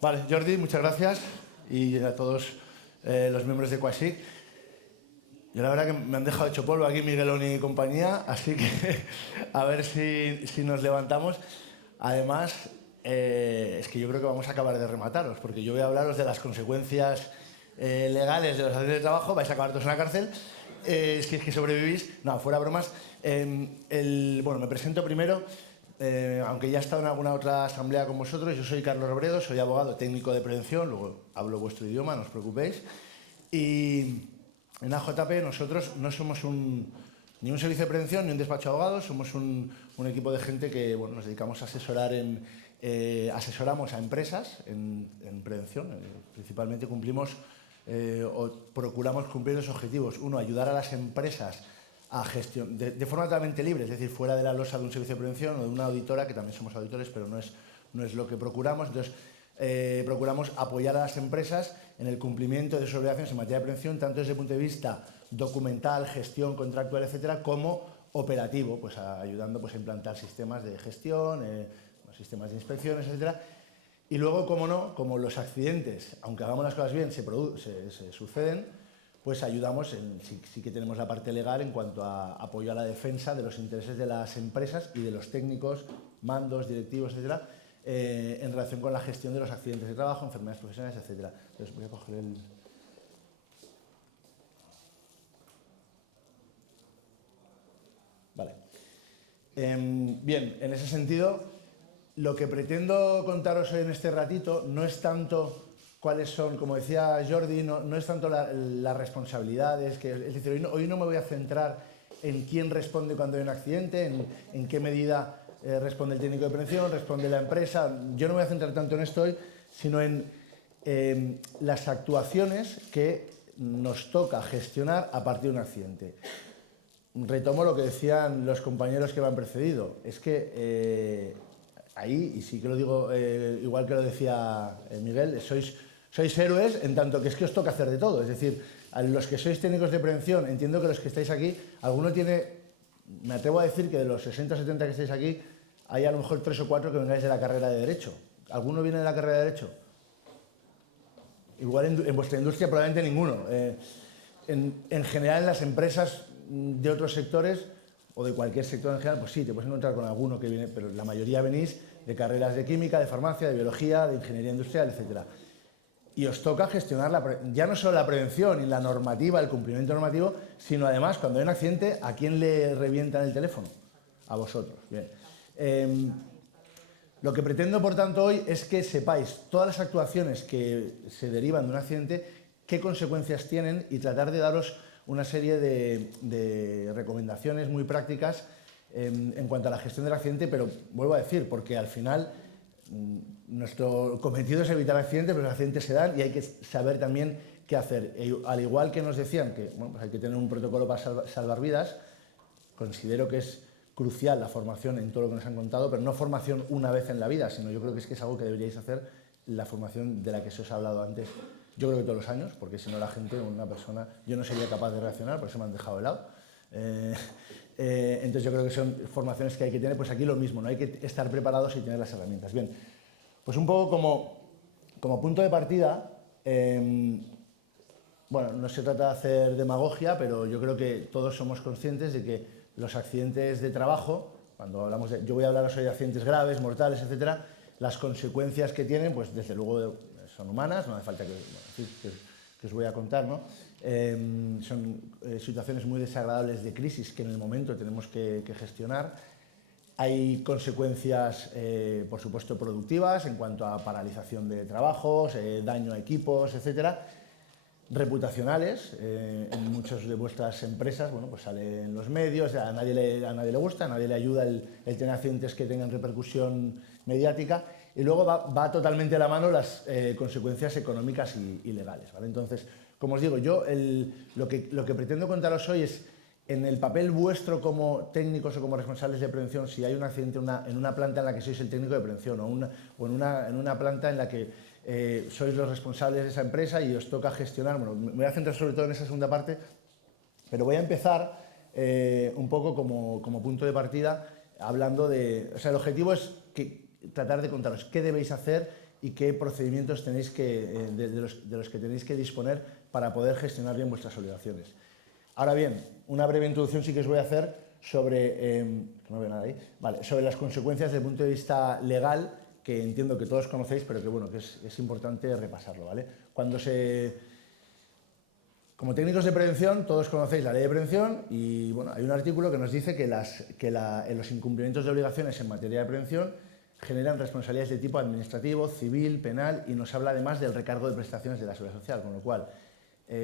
Vale, Jordi, muchas gracias y a todos los miembros de Quasic. Yo la verdad que me han dejado hecho polvo aquí Miguelón y compañía, así que a ver si nos levantamos. Además, es que yo creo que vamos a acabar de remataros, porque yo voy a hablaros de las consecuencias legales de los accidentes de trabajo. Vais a acabar todos en la cárcel, si es que sobrevivís. No, fuera bromas. Bueno, me presento primero. Aunque ya he estado en alguna otra asamblea con vosotros, yo soy Carlos Robredo, soy abogado técnico de prevención, luego hablo vuestro idioma, no os preocupéis. Y en AJP nosotros no somos ni un servicio de prevención ni un despacho de abogados, somos un equipo de gente que nos dedicamos a asesorar asesoramos a empresas en prevención. Principalmente cumplimos o procuramos cumplir dos objetivos. Uno, ayudar a las empresas a gestión de forma totalmente libre, es decir, fuera de la losa de un servicio de prevención o de una auditora, que también somos auditores, pero no es lo que procuramos. Entonces, procuramos apoyar a las empresas en el cumplimiento de sus obligaciones en materia de prevención, tanto desde el punto de vista documental, gestión, contractual, etcétera, como operativo, pues ayudando a implantar sistemas de gestión, sistemas de inspecciones, etcétera. Y luego, como no, como los accidentes, aunque hagamos las cosas bien, se suceden, pues ayudamos, sí que tenemos la parte legal en cuanto a apoyo a la defensa de los intereses de las empresas y de los técnicos, mandos, directivos, etcétera, en relación con la gestión de los accidentes de trabajo, enfermedades profesionales, etcétera. Entonces voy a coger el... Vale. Bien, en ese sentido, lo que pretendo contaros hoy en este ratito no es tanto cuáles son, como decía Jordi, no es tanto las responsabilidades, es decir, hoy no me voy a centrar en quién responde cuando hay un accidente, en qué medida responde el técnico de prevención, responde la empresa. Yo no me voy a centrar tanto en esto hoy, sino en las actuaciones que nos toca gestionar a partir de un accidente. Retomo lo que decían los compañeros que me han precedido, es que ahí, y sí que lo digo igual que lo decía Miguel, sois héroes en tanto que es que os toca hacer de todo. Es decir, a los que sois técnicos de prevención, entiendo que los que estáis aquí, alguno tiene, me atrevo a decir que de los 60 o 70 que estáis aquí, hay a lo mejor 3 o 4 que vengáis de la carrera de Derecho. ¿Alguno viene de la carrera de Derecho? Igual en vuestra industria probablemente ninguno. En general en las empresas de otros sectores o de cualquier sector en general, pues sí, te puedes encontrar con alguno que viene, pero la mayoría venís de carreras de química, de farmacia, de biología, de ingeniería industrial, etcétera. Y os toca gestionar ya no solo la prevención y la normativa, el cumplimiento normativo, sino además, cuando hay un accidente, ¿a quién le revientan el teléfono? A vosotros. Bien. Lo que pretendo, por tanto, hoy es que sepáis todas las actuaciones que se derivan de un accidente, qué consecuencias tienen y tratar de daros una serie de recomendaciones muy prácticas en cuanto a la gestión del accidente, pero vuelvo a decir, porque al final nuestro cometido es evitar accidentes, pero los accidentes se dan y hay que saber también qué hacer. Al igual que nos decían que pues hay que tener un protocolo para salvar vidas, considero que es crucial la formación en todo lo que nos han contado, pero no formación una vez en la vida, sino yo creo que es algo que deberíais hacer, la formación de la que se os ha hablado antes, yo creo que todos los años, porque si no la gente, una persona, yo no sería capaz de reaccionar, por eso me han dejado de lado. Entonces yo creo que son formaciones que hay que tener, pues aquí lo mismo, no hay que estar preparados y tener las herramientas. Bien, pues un poco como punto de partida, bueno, no se trata de hacer demagogia, pero yo creo que todos somos conscientes de que los accidentes de trabajo, cuando hablamos yo voy a hablaros hoy de accidentes graves, mortales, etcétera, las consecuencias que tienen, pues desde luego son humanas, no hace falta que os voy a contar, ¿no? Son situaciones muy desagradables de crisis que en el momento tenemos que gestionar. Hay consecuencias, por supuesto, productivas en cuanto a paralización de trabajos, daño a equipos, etcétera. Reputacionales, en muchas de vuestras empresas, bueno, pues sale en los medios, a nadie le gusta, a nadie le ayuda el tener accidentes que tengan repercusión mediática, y luego va totalmente a la mano las consecuencias económicas y legales, ¿vale? Entonces, como os digo, yo lo que pretendo contaros hoy es, en el papel vuestro como técnicos o como responsables de prevención, si hay un accidente en una planta en la que sois el técnico de prevención o en una planta en la que sois los responsables de esa empresa y os toca gestionar, bueno, me voy a centrar sobre todo en esa segunda parte, pero voy a empezar un poco como punto de partida hablando de, o sea, el objetivo es tratar de contaros qué debéis hacer y qué procedimientos tenéis de los que tenéis que disponer para poder gestionar bien vuestras obligaciones. Ahora bien, una breve introducción sí que os voy a hacer sobre, no veo nada ahí, vale, sobre las consecuencias desde el punto de vista legal, que entiendo que todos conocéis, pero que, bueno, que es importante repasarlo, ¿vale? Como técnicos de prevención, todos conocéis la ley de prevención y, bueno, hay un artículo que nos dice que los incumplimientos de obligaciones en materia de prevención generan responsabilidades de tipo administrativo, civil, penal, y nos habla además del recargo de prestaciones de la Seguridad Social, con lo cual,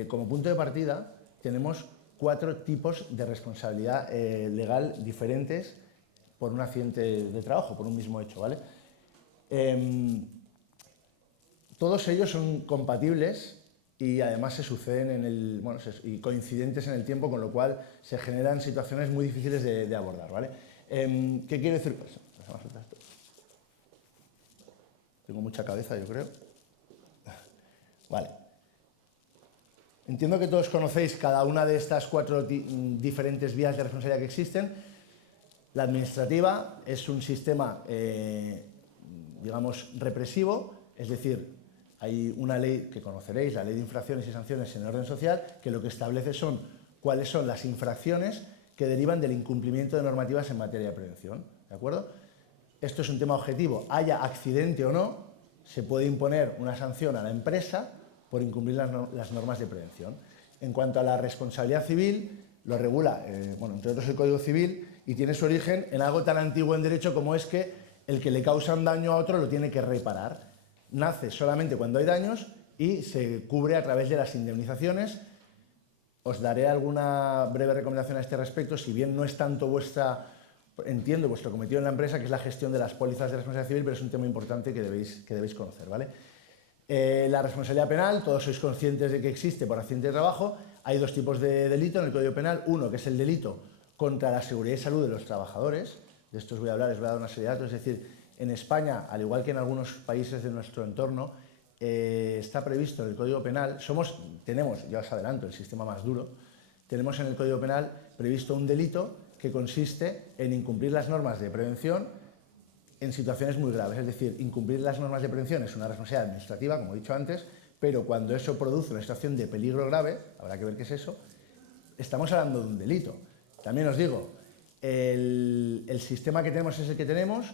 como punto de partida, tenemos 4 tipos de responsabilidad legal diferentes por un accidente de trabajo, por un mismo hecho, ¿vale? Todos ellos son compatibles y además se suceden y coincidentes en el tiempo, con lo cual se generan situaciones muy difíciles de abordar, ¿vale? ¿Qué quiero decir con eso? Tengo mucha cabeza, yo creo. Vale. Entiendo que todos conocéis cada una de estas 4 diferentes vías de responsabilidad que existen. La administrativa es un sistema, digamos, represivo, es decir, hay una ley que conoceréis, la Ley de Infracciones y Sanciones en Orden Social, que lo que establece son cuáles son las infracciones que derivan del incumplimiento de normativas en materia de prevención, ¿de acuerdo? Esto es un tema objetivo. Haya accidente o no, se puede imponer una sanción a la empresa por incumplir las normas de prevención. En cuanto a la responsabilidad civil, lo regula, entre otros, el Código Civil, y tiene su origen en algo tan antiguo en derecho como es que el que le causa un daño a otro lo tiene que reparar. Nace solamente cuando hay daños y se cubre a través de las indemnizaciones. Os daré alguna breve recomendación a este respecto, si bien no es tanto entiendo vuestro cometido en la empresa, que es la gestión de las pólizas de responsabilidad civil, pero es un tema importante que debéis conocer, ¿vale? La responsabilidad penal, todos sois conscientes de que existe por accidente de trabajo. Hay 2 tipos de delito en el Código Penal. Uno, que es el delito contra la seguridad y salud de los trabajadores. De esto os voy a hablar, os voy a dar una serie de datos. Es decir, en España, al igual que en algunos países de nuestro entorno, está previsto en el Código Penal, tenemos, ya os adelanto, el sistema más duro, tenemos en el Código Penal previsto un delito que consiste en incumplir las normas de prevención en situaciones muy graves. Es decir, incumplir las normas de prevención es una responsabilidad administrativa, como he dicho antes, pero cuando eso produce una situación de peligro grave, habrá que ver qué es eso, estamos hablando de un delito. También os digo, el sistema que tenemos es el que tenemos,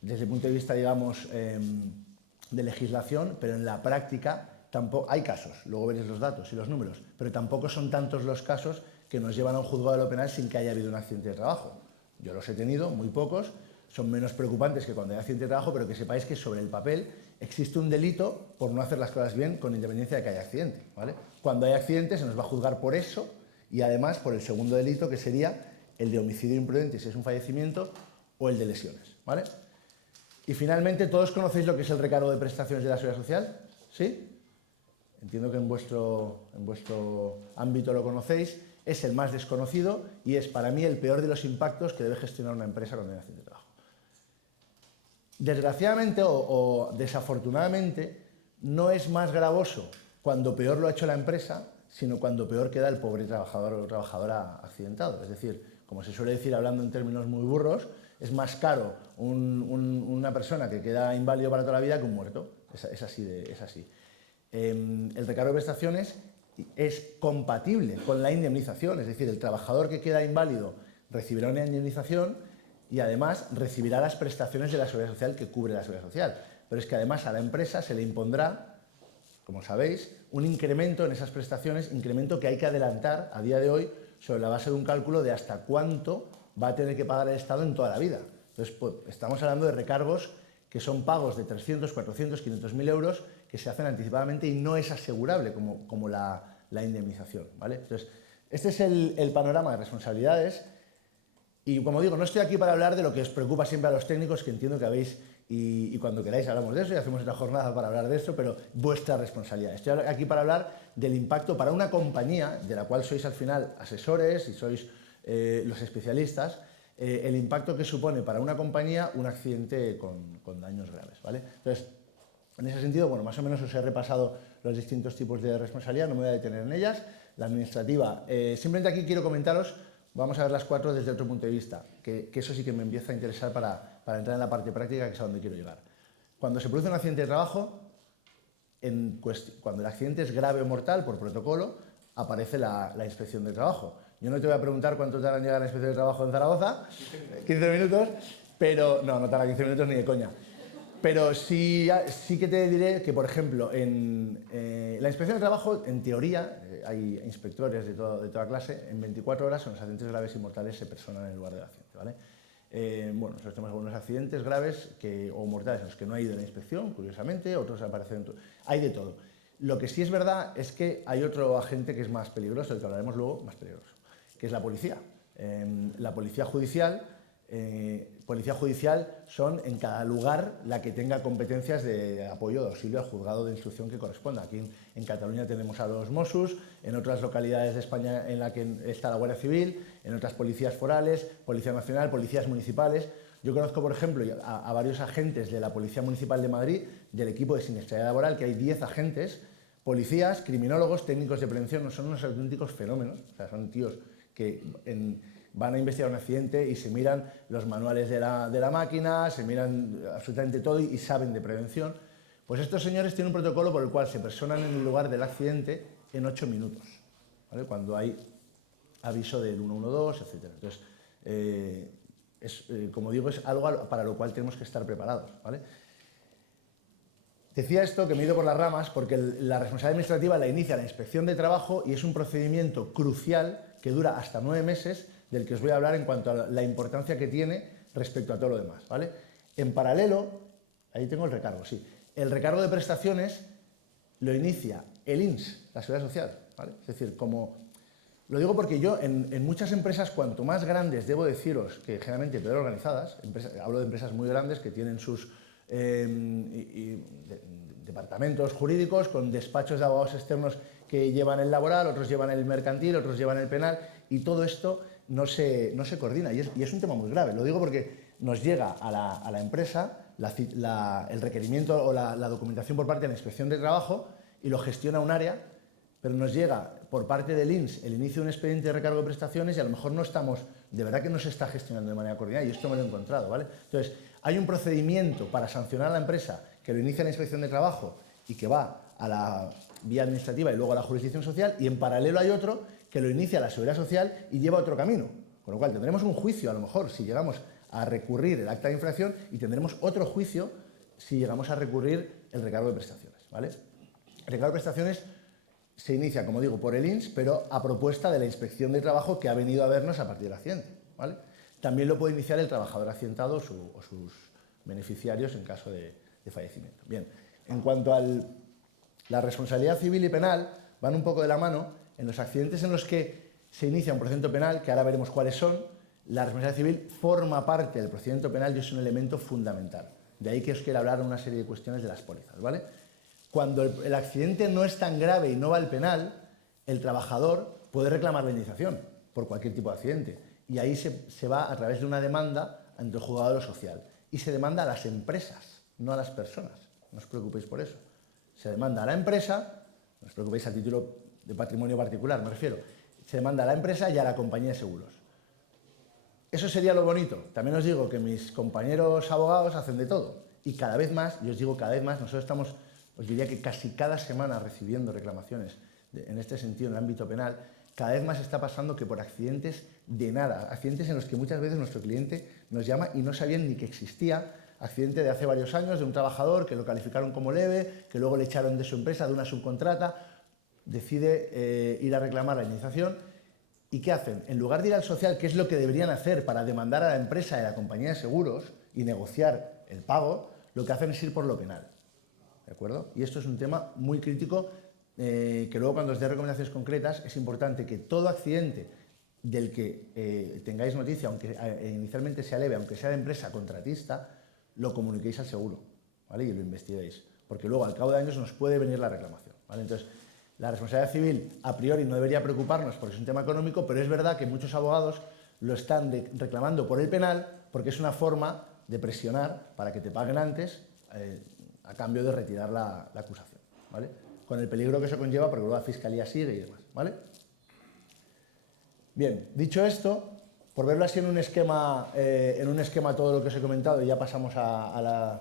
desde el punto de vista, digamos, de legislación, pero en la práctica tampoco hay casos, luego veréis los datos y los números, pero tampoco son tantos los casos que nos llevan a un juzgado de lo penal sin que haya habido un accidente de trabajo. Yo los he tenido, muy pocos, son menos preocupantes que cuando hay accidente de trabajo, pero que sepáis que sobre el papel existe un delito por no hacer las cosas bien, con independencia de que haya accidente, ¿vale? Cuando hay accidente se nos va a juzgar por eso y además por el segundo delito, que sería el de homicidio imprudente si es un fallecimiento, o el de lesiones, ¿vale? Y finalmente, ¿todos conocéis lo que es el recargo de prestaciones de la Seguridad Social? ¿Sí? Entiendo que en vuestro ámbito lo conocéis. Es el más desconocido y es, para mí, el peor de los impactos que debe gestionar una empresa cuando hay accidente de trabajo. Desgraciadamente o desafortunadamente, no es más gravoso cuando peor lo ha hecho la empresa, sino cuando peor queda el pobre trabajador o trabajadora accidentado. Es decir, como se suele decir hablando en términos muy burros, es más caro una persona que queda inválido para toda la vida que un muerto. Es así. El recargo de prestaciones es compatible con la indemnización, es decir, el trabajador que queda inválido recibirá una indemnización y además recibirá las prestaciones de la Seguridad Social que cubre la Seguridad Social. Pero es que además a la empresa se le impondrá, como sabéis, un incremento en esas prestaciones, incremento que hay que adelantar a día de hoy sobre la base de un cálculo de hasta cuánto va a tener que pagar el Estado en toda la vida. Entonces, pues, estamos hablando de recargos que son pagos de 300, 400, 500.000 euros que se hacen anticipadamente y no es asegurable como la indemnización, ¿vale? Entonces, este es el panorama de responsabilidades y, como digo, no estoy aquí para hablar de lo que os preocupa siempre a los técnicos, que entiendo que habéis, y cuando queráis hablamos de eso y hacemos una jornada para hablar de eso, pero vuestra responsabilidad. Estoy aquí para hablar del impacto para una compañía, de la cual sois al final asesores y sois los especialistas, el impacto que supone para una compañía un accidente con daños graves, ¿vale? Entonces, en ese sentido, bueno, más o menos os he repasado los distintos tipos de responsabilidad, no me voy a detener en ellas. La administrativa, simplemente aquí quiero comentaros, vamos a ver las 4 desde otro punto de vista, que eso sí que me empieza a interesar para entrar en la parte práctica, que es a donde quiero llegar. Cuando se produce un accidente de trabajo, cuando el accidente es grave o mortal, por protocolo, aparece la inspección de trabajo. Yo no te voy a preguntar cuánto tardan en llegar a la inspección de trabajo en Zaragoza, 15 minutos, pero no tarda 15 minutos ni de coña. Pero sí que te diré que, por ejemplo, en la inspección de trabajo, en teoría, hay inspectores de toda clase, en 24 horas en los accidentes graves y mortales se personan en el lugar del accidente, ¿vale? Bueno, nosotros tenemos algunos accidentes graves o mortales en los que no ha ido la inspección, curiosamente, otros aparecen... Hay de todo. Lo que sí es verdad es que hay otro agente que es más peligroso, del que hablaremos luego, más peligroso, que es la policía. La policía judicial son en cada lugar la que tenga competencias de apoyo de auxilio al juzgado de instrucción que corresponda. Aquí en Cataluña tenemos a los Mossos, en otras localidades de España en la que está la Guardia Civil, en otras policías forales, Policía Nacional, policías municipales. Yo conozco, por ejemplo, a varios agentes de la Policía Municipal de Madrid, del equipo de siniestralidad laboral, que hay 10 agentes, policías, criminólogos, técnicos de prevención, son unos auténticos fenómenos. O sea, son tíos que van a investigar un accidente y se miran los manuales de la máquina, se miran absolutamente todo y saben de prevención. Pues estos señores tienen un protocolo por el cual se personan en el lugar del accidente en 8 minutos, ¿vale? Cuando hay aviso del 112, etc. Entonces, como digo, es algo para lo cual tenemos que estar preparados, ¿vale? Decía esto, que me he ido por las ramas, porque la responsabilidad administrativa la inicia la Inspección de Trabajo y es un procedimiento crucial que dura hasta 9 meses, del que os voy a hablar en cuanto a la importancia que tiene respecto a todo lo demás, ¿vale? En paralelo, ahí tengo el recargo, sí. El recargo de prestaciones lo inicia el INS, la Seguridad Social, ¿vale? Es decir, lo digo porque yo en muchas empresas, cuanto más grandes, debo deciros que generalmente peor organizadas, hablo de empresas muy grandes que tienen sus departamentos jurídicos con despachos de abogados externos que llevan el laboral, otros llevan el mercantil, otros llevan el penal, y todo esto no se coordina y es un tema muy grave. Lo digo porque nos llega a la empresa el requerimiento o la documentación por parte de la Inspección de Trabajo y lo gestiona un área, pero nos llega por parte del INS el inicio de un expediente de recargo de prestaciones y a lo mejor de verdad que no se está gestionando de manera coordinada, y esto me lo he encontrado, ¿vale? Entonces, hay un procedimiento para sancionar a la empresa que lo inicia la Inspección de Trabajo y que va a la vía administrativa y luego a la jurisdicción social, y en paralelo hay otro que lo inicia la Seguridad Social y lleva otro camino. Con lo cual tendremos un juicio, a lo mejor, si llegamos a recurrir el acta de infracción, y tendremos otro juicio si llegamos a recurrir el recargo de prestaciones, ¿vale? El recargo de prestaciones se inicia, como digo, por el INS, pero a propuesta de la Inspección de Trabajo que ha venido a vernos a partir del accidente, ¿vale? También lo puede iniciar el trabajador accidentado o sus beneficiarios en caso de fallecimiento. Bien, en cuanto a la responsabilidad civil y penal, van un poco de la mano. En los accidentes en los que se inicia un procedimiento penal, que ahora veremos cuáles son, la responsabilidad civil forma parte del procedimiento penal y es un elemento fundamental. De ahí que os quiero hablar de una serie de cuestiones de las pólizas, ¿vale? Cuando el accidente no es tan grave y no va al penal, el trabajador puede reclamar la indemnización por cualquier tipo de accidente. Y ahí se va a través de una demanda ante el juzgado de lo social. Y se demanda a las empresas, no a las personas. No os preocupéis por eso. Se demanda a la empresa, no os preocupéis a título de patrimonio particular, me refiero. Se demanda a la empresa y a la compañía de seguros. Eso sería lo bonito. También os digo que mis compañeros abogados hacen de todo. Y cada vez más, y os digo cada vez más, nosotros estamos, os diría que casi cada semana recibiendo reclamaciones en este sentido en el ámbito penal. Cada vez más está pasando que por accidentes de nada, accidentes en los que muchas veces nuestro cliente nos llama y no sabían ni que existía, accidente de hace varios años de un trabajador que lo calificaron como leve, que luego le echaron de su empresa, de una subcontrata, decide ir a reclamar la indemnización. ¿Y qué hacen? En lugar de ir al social, que es lo que deberían hacer para demandar a la empresa y a la compañía de seguros y negociar el pago, lo que hacen es ir por lo penal. ¿De acuerdo? Y esto es un tema muy crítico que luego cuando os dé recomendaciones concretas es importante que todo accidente del que tengáis noticia, aunque inicialmente sea leve, aunque sea de empresa contratista, lo comuniquéis al seguro, ¿vale? Y lo investiguéis, porque luego al cabo de años nos puede venir la reclamación, ¿vale? Entonces, la responsabilidad civil a priori no debería preocuparnos porque es un tema económico, pero es verdad que muchos abogados lo están reclamando por el penal porque es una forma de presionar para que te paguen antes a cambio de retirar la acusación, ¿vale? Con el peligro que eso conlleva porque luego la Fiscalía sigue y demás, ¿vale? Bien, dicho esto, por verlo así en un esquema todo lo que os he comentado, y ya pasamos a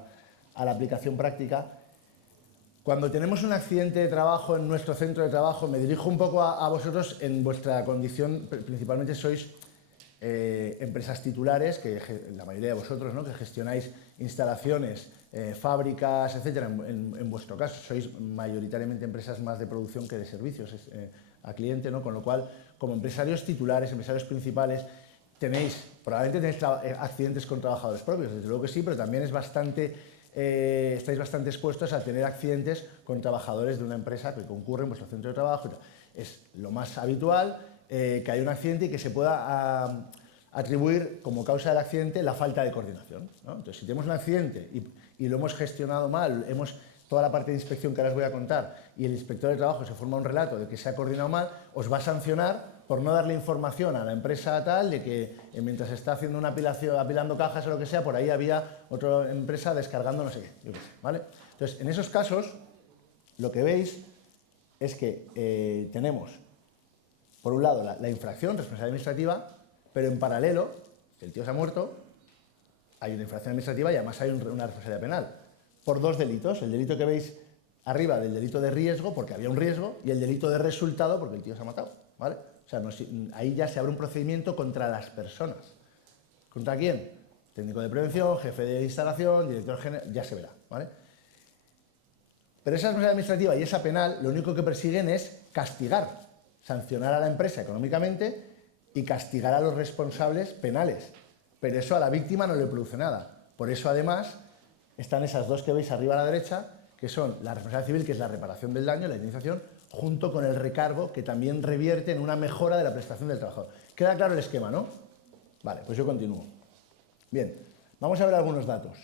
a la aplicación práctica. Cuando tenemos un accidente de trabajo en nuestro centro de trabajo, me dirijo un poco a vosotros en vuestra condición, principalmente sois empresas titulares, que la mayoría de vosotros, ¿no?, que gestionáis instalaciones, fábricas, etcétera. En vuestro caso, sois mayoritariamente empresas más de producción que de servicios a cliente, ¿no? Con lo cual, como empresarios titulares, empresarios principales, probablemente tenéis accidentes con trabajadores propios, desde luego que sí, pero también estáis bastante expuestos a tener accidentes con trabajadores de una empresa que concurren en vuestro centro de trabajo. Es lo más habitual que haya un accidente y que se pueda atribuir como causa del accidente la falta de coordinación, ¿no? Entonces, si tenemos un accidente y lo hemos gestionado mal, toda la parte de inspección que ahora os voy a contar, y el inspector de trabajo se forma un relato de que se ha coordinado mal, os va a sancionar por no darle información a la empresa tal de que mientras está haciendo una apilación, apilando cajas o lo que sea, por ahí había otra empresa descargando no sé qué, ¿vale? Entonces, en esos casos, lo que veis es que tenemos, por un lado, la infracción, responsabilidad administrativa, pero en paralelo, el tío se ha muerto, hay una infracción administrativa y además hay una responsabilidad penal, por dos delitos. El delito que veis arriba del delito de riesgo, porque había un riesgo, y el delito de resultado, porque el tío se ha matado, ¿vale? O sea, ahí ya se abre un procedimiento contra las personas. ¿Contra quién? Técnico de prevención, jefe de instalación, director general, ya se verá, ¿vale? Pero esa responsabilidad administrativa y esa penal lo único que persiguen es castigar, sancionar a la empresa económicamente y castigar a los responsables penales. Pero eso a la víctima no le produce nada. Por eso, además, están esas dos que veis arriba a la derecha, que son la responsabilidad civil, que es la reparación del daño, la indemnización, junto con el recargo, que también revierte en una mejora de la prestación del trabajador. ¿Queda claro el esquema, no? Vale, pues yo continúo. Bien, vamos a ver algunos datos.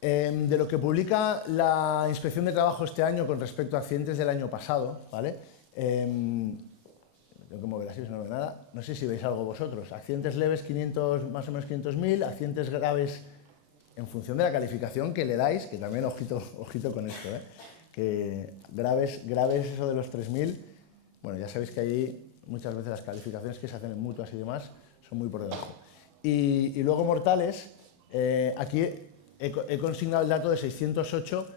De lo que publica la Inspección de Trabajo este año con respecto a accidentes del año pasado, ¿vale? Tengo que mover así, si no veo nada. No sé si veis algo vosotros. Accidentes leves, 500, más o menos 500.000. Accidentes graves, en función de la calificación que le dais, que también ojito con esto, que graves, eso de los 3.000, bueno, ya sabéis que ahí muchas veces las calificaciones que se hacen en mutuas y demás son muy por debajo. Y luego mortales, aquí he consignado el dato de 608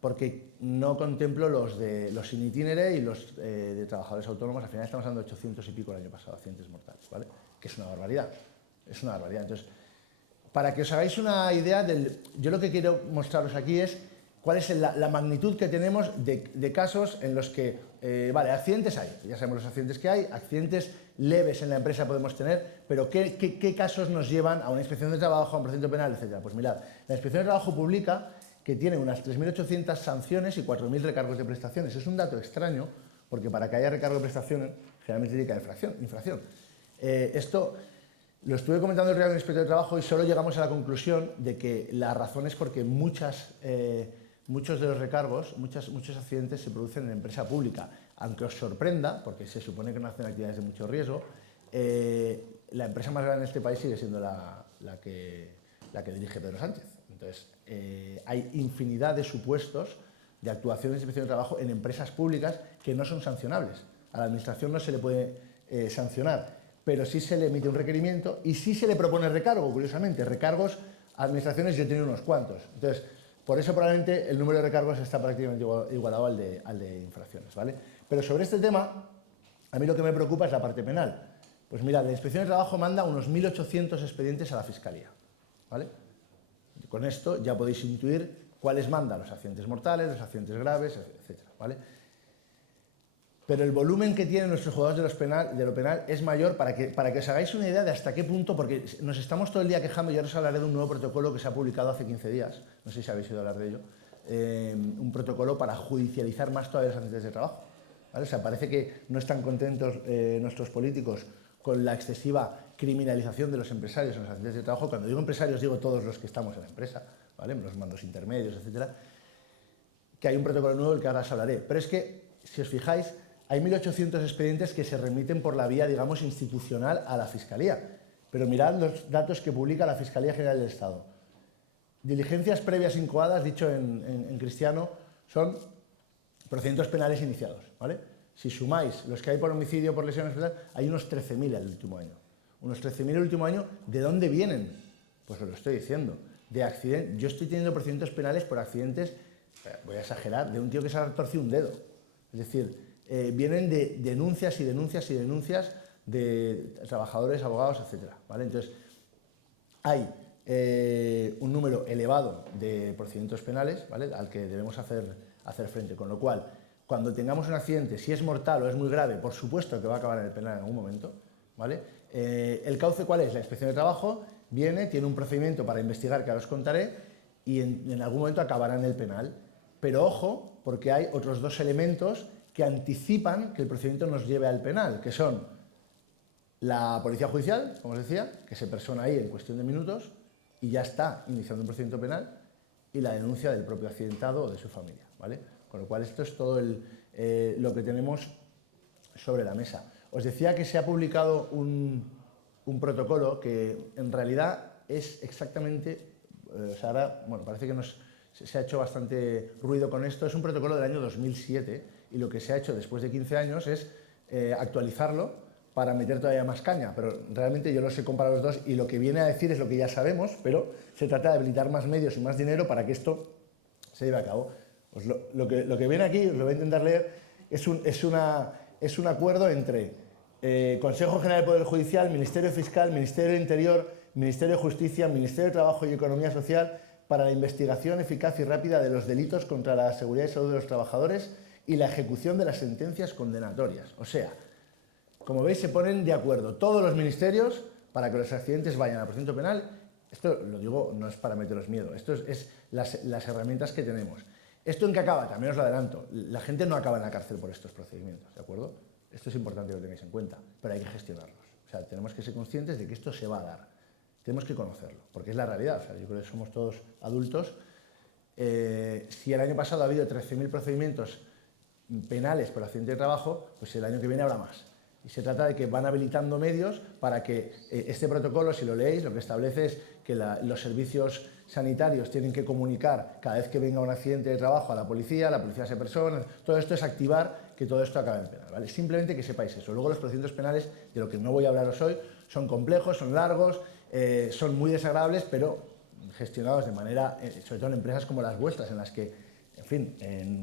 porque no contemplo los in itinere y los de trabajadores autónomos. Al final estamos hablando de 800 y pico el año pasado, accidentes mortales, ¿vale? Que es una barbaridad, es una barbaridad. Entonces, para que os hagáis una idea, yo lo que quiero mostraros aquí es cuál es la magnitud que tenemos de casos en los que, vale, accidentes hay, ya sabemos los accidentes que hay, accidentes leves en la empresa podemos tener, pero ¿qué casos nos llevan a una inspección de trabajo, a un procedimiento penal, etcétera? Pues mirad, la Inspección de Trabajo publica que tiene unas 3.800 sanciones y 4.000 recargos de prestaciones. Es un dato extraño, porque para que haya recargo de prestaciones, generalmente tiene que haber infracción. Esto lo estuve comentando el día con el inspector de trabajo y solo llegamos a la conclusión de que la razón es porque muchos de los recargos, muchos accidentes se producen en empresa pública. Aunque os sorprenda, porque se supone que no hacen actividades de mucho riesgo, la empresa más grande de este país sigue siendo la que dirige Pedro Sánchez. Entonces, hay infinidad de supuestos de actuaciones de inspección de trabajo en empresas públicas que no son sancionables. A la administración no se le puede sancionar, pero sí se le emite un requerimiento y sí se le propone recargo, curiosamente. Recargos a administraciones yo he tenido unos cuantos. Entonces, por eso probablemente el número de recargos está prácticamente igualado al de infracciones, ¿vale? Pero sobre este tema, a mí lo que me preocupa es la parte penal. Pues mirad, la Inspección de Trabajo manda unos 1.800 expedientes a la Fiscalía, ¿vale? Con esto ya podéis intuir cuáles mandan los accidentes mortales, los accidentes graves, etcétera, ¿vale? Pero el volumen que tienen nuestros juzgados de lo penal es mayor para que os hagáis una idea de hasta qué punto, porque nos estamos todo el día quejando, y ahora os hablaré de un nuevo protocolo que se ha publicado hace 15 días, no sé si habéis oído hablar de ello, un protocolo para judicializar más todavía los accidentes de trabajo, ¿vale? O sea, parece que no están contentos nuestros políticos con la excesiva criminalización de los empresarios en los accidentes de trabajo. Cuando digo empresarios digo todos los que estamos en la empresa, ¿vale? Los mandos intermedios, etcétera, que hay un protocolo nuevo del que ahora os hablaré. Pero es que, si os fijáis, hay 1.800 expedientes que se remiten por la vía, digamos, institucional a la Fiscalía. Pero mirad los datos que publica la Fiscalía General del Estado. Diligencias previas incoadas, dicho en cristiano, son procedimientos penales iniciados, ¿vale? Si sumáis los que hay por homicidio, por lesiones, hay unos 13.000 el último año. Unos 13.000 el último año, ¿de dónde vienen? Pues os lo estoy diciendo. de accidentes. Yo estoy teniendo procedimientos penales por accidentes, voy a exagerar, de un tío que se ha torcido un dedo. Es decir, vienen de denuncias y denuncias y denuncias de trabajadores, abogados, etc. ¿Vale? Entonces, hay un número elevado de procedimientos penales, ¿vale?, al que debemos hacer frente, con lo cual, cuando tengamos un accidente, si es mortal o es muy grave, por supuesto que va a acabar en el penal en algún momento, ¿vale? ¿El cauce cuál es? La inspección de trabajo viene, tiene un procedimiento para investigar que ahora os contaré y en algún momento acabará en el penal. Pero ojo, porque hay otros dos elementos que anticipan que el procedimiento nos lleve al penal, que son la policía judicial, como os decía, que se persona ahí en cuestión de minutos y ya está iniciando un procedimiento penal, y la denuncia del propio accidentado o de su familia, ¿vale? Con lo cual esto es todo lo que tenemos sobre la mesa. Os decía que se ha publicado un protocolo que en realidad es exactamente, o sea, ahora, bueno, parece que se ha hecho bastante ruido con esto, es un protocolo del año 2007 y lo que se ha hecho después de 15 años es actualizarlo para meter todavía más caña, pero realmente yo los he comparado los dos y lo que viene a decir es lo que ya sabemos, pero se trata de habilitar más medios y más dinero para que esto se lleve a cabo. Pues lo que viene aquí, os lo voy a intentar leer, es un acuerdo entre Consejo General del Poder Judicial, Ministerio Fiscal, Ministerio de Interior, Ministerio de Justicia, Ministerio de Trabajo y Economía Social para la investigación eficaz y rápida de los delitos contra la seguridad y salud de los trabajadores y la ejecución de las sentencias condenatorias. O sea, como veis, se ponen de acuerdo todos los ministerios para que los accidentes vayan al procedimiento penal. Esto, lo digo, no es para meteros miedo, esto es las herramientas que tenemos. ¿Esto en qué acaba? También os lo adelanto. La gente no acaba en la cárcel por estos procedimientos, ¿de acuerdo? Esto es importante que lo tengáis en cuenta, pero hay que gestionarlos. O sea, tenemos que ser conscientes de que esto se va a dar. Tenemos que conocerlo, porque es la realidad. O sea, yo creo que somos todos adultos. Si el año pasado ha habido 13.000 procedimientos penales por accidente de trabajo, pues el año que viene habrá más. Y se trata de que van habilitando medios para que este protocolo, si lo leéis, lo que establece es que los servicios sanitarios tienen que comunicar cada vez que venga un accidente de trabajo a la policía se persona. Todo esto es activar que todo esto acabe en penal, ¿vale? Simplemente que sepáis eso. Luego los procedimientos penales, de lo que no voy a hablaros hoy, son complejos, son largos, son muy desagradables, pero gestionados de manera, sobre todo en empresas como las vuestras, en las que, en fin,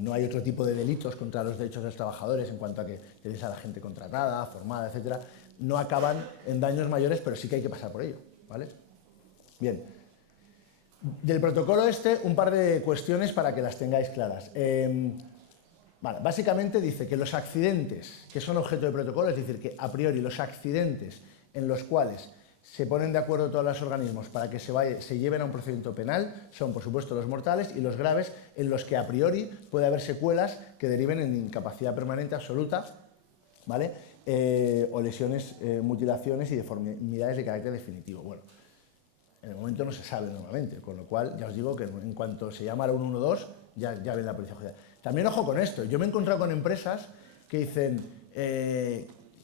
no hay otro tipo de delitos contra los derechos de los trabajadores en cuanto a que tenéis a la gente contratada, formada, etcétera, no acaban en daños mayores, pero sí que hay que pasar por ello, ¿vale? Bien. Del protocolo un par de cuestiones para que las tengáis claras. Vale, básicamente dice que los accidentes que son objeto del protocolo, es decir, que a priori los accidentes en los cuales se ponen de acuerdo todos los organismos para que se lleven a un procedimiento penal son, por supuesto, los mortales y los graves, en los que a priori puede haber secuelas que deriven en incapacidad permanente absoluta, ¿vale? O lesiones, mutilaciones y deformidades de carácter definitivo. Bueno, en el momento no se sabe normalmente, con lo cual ya os digo que en cuanto se llama al 112 ya ven la policía judicial. También ojo con esto, yo me he encontrado con empresas que dicen,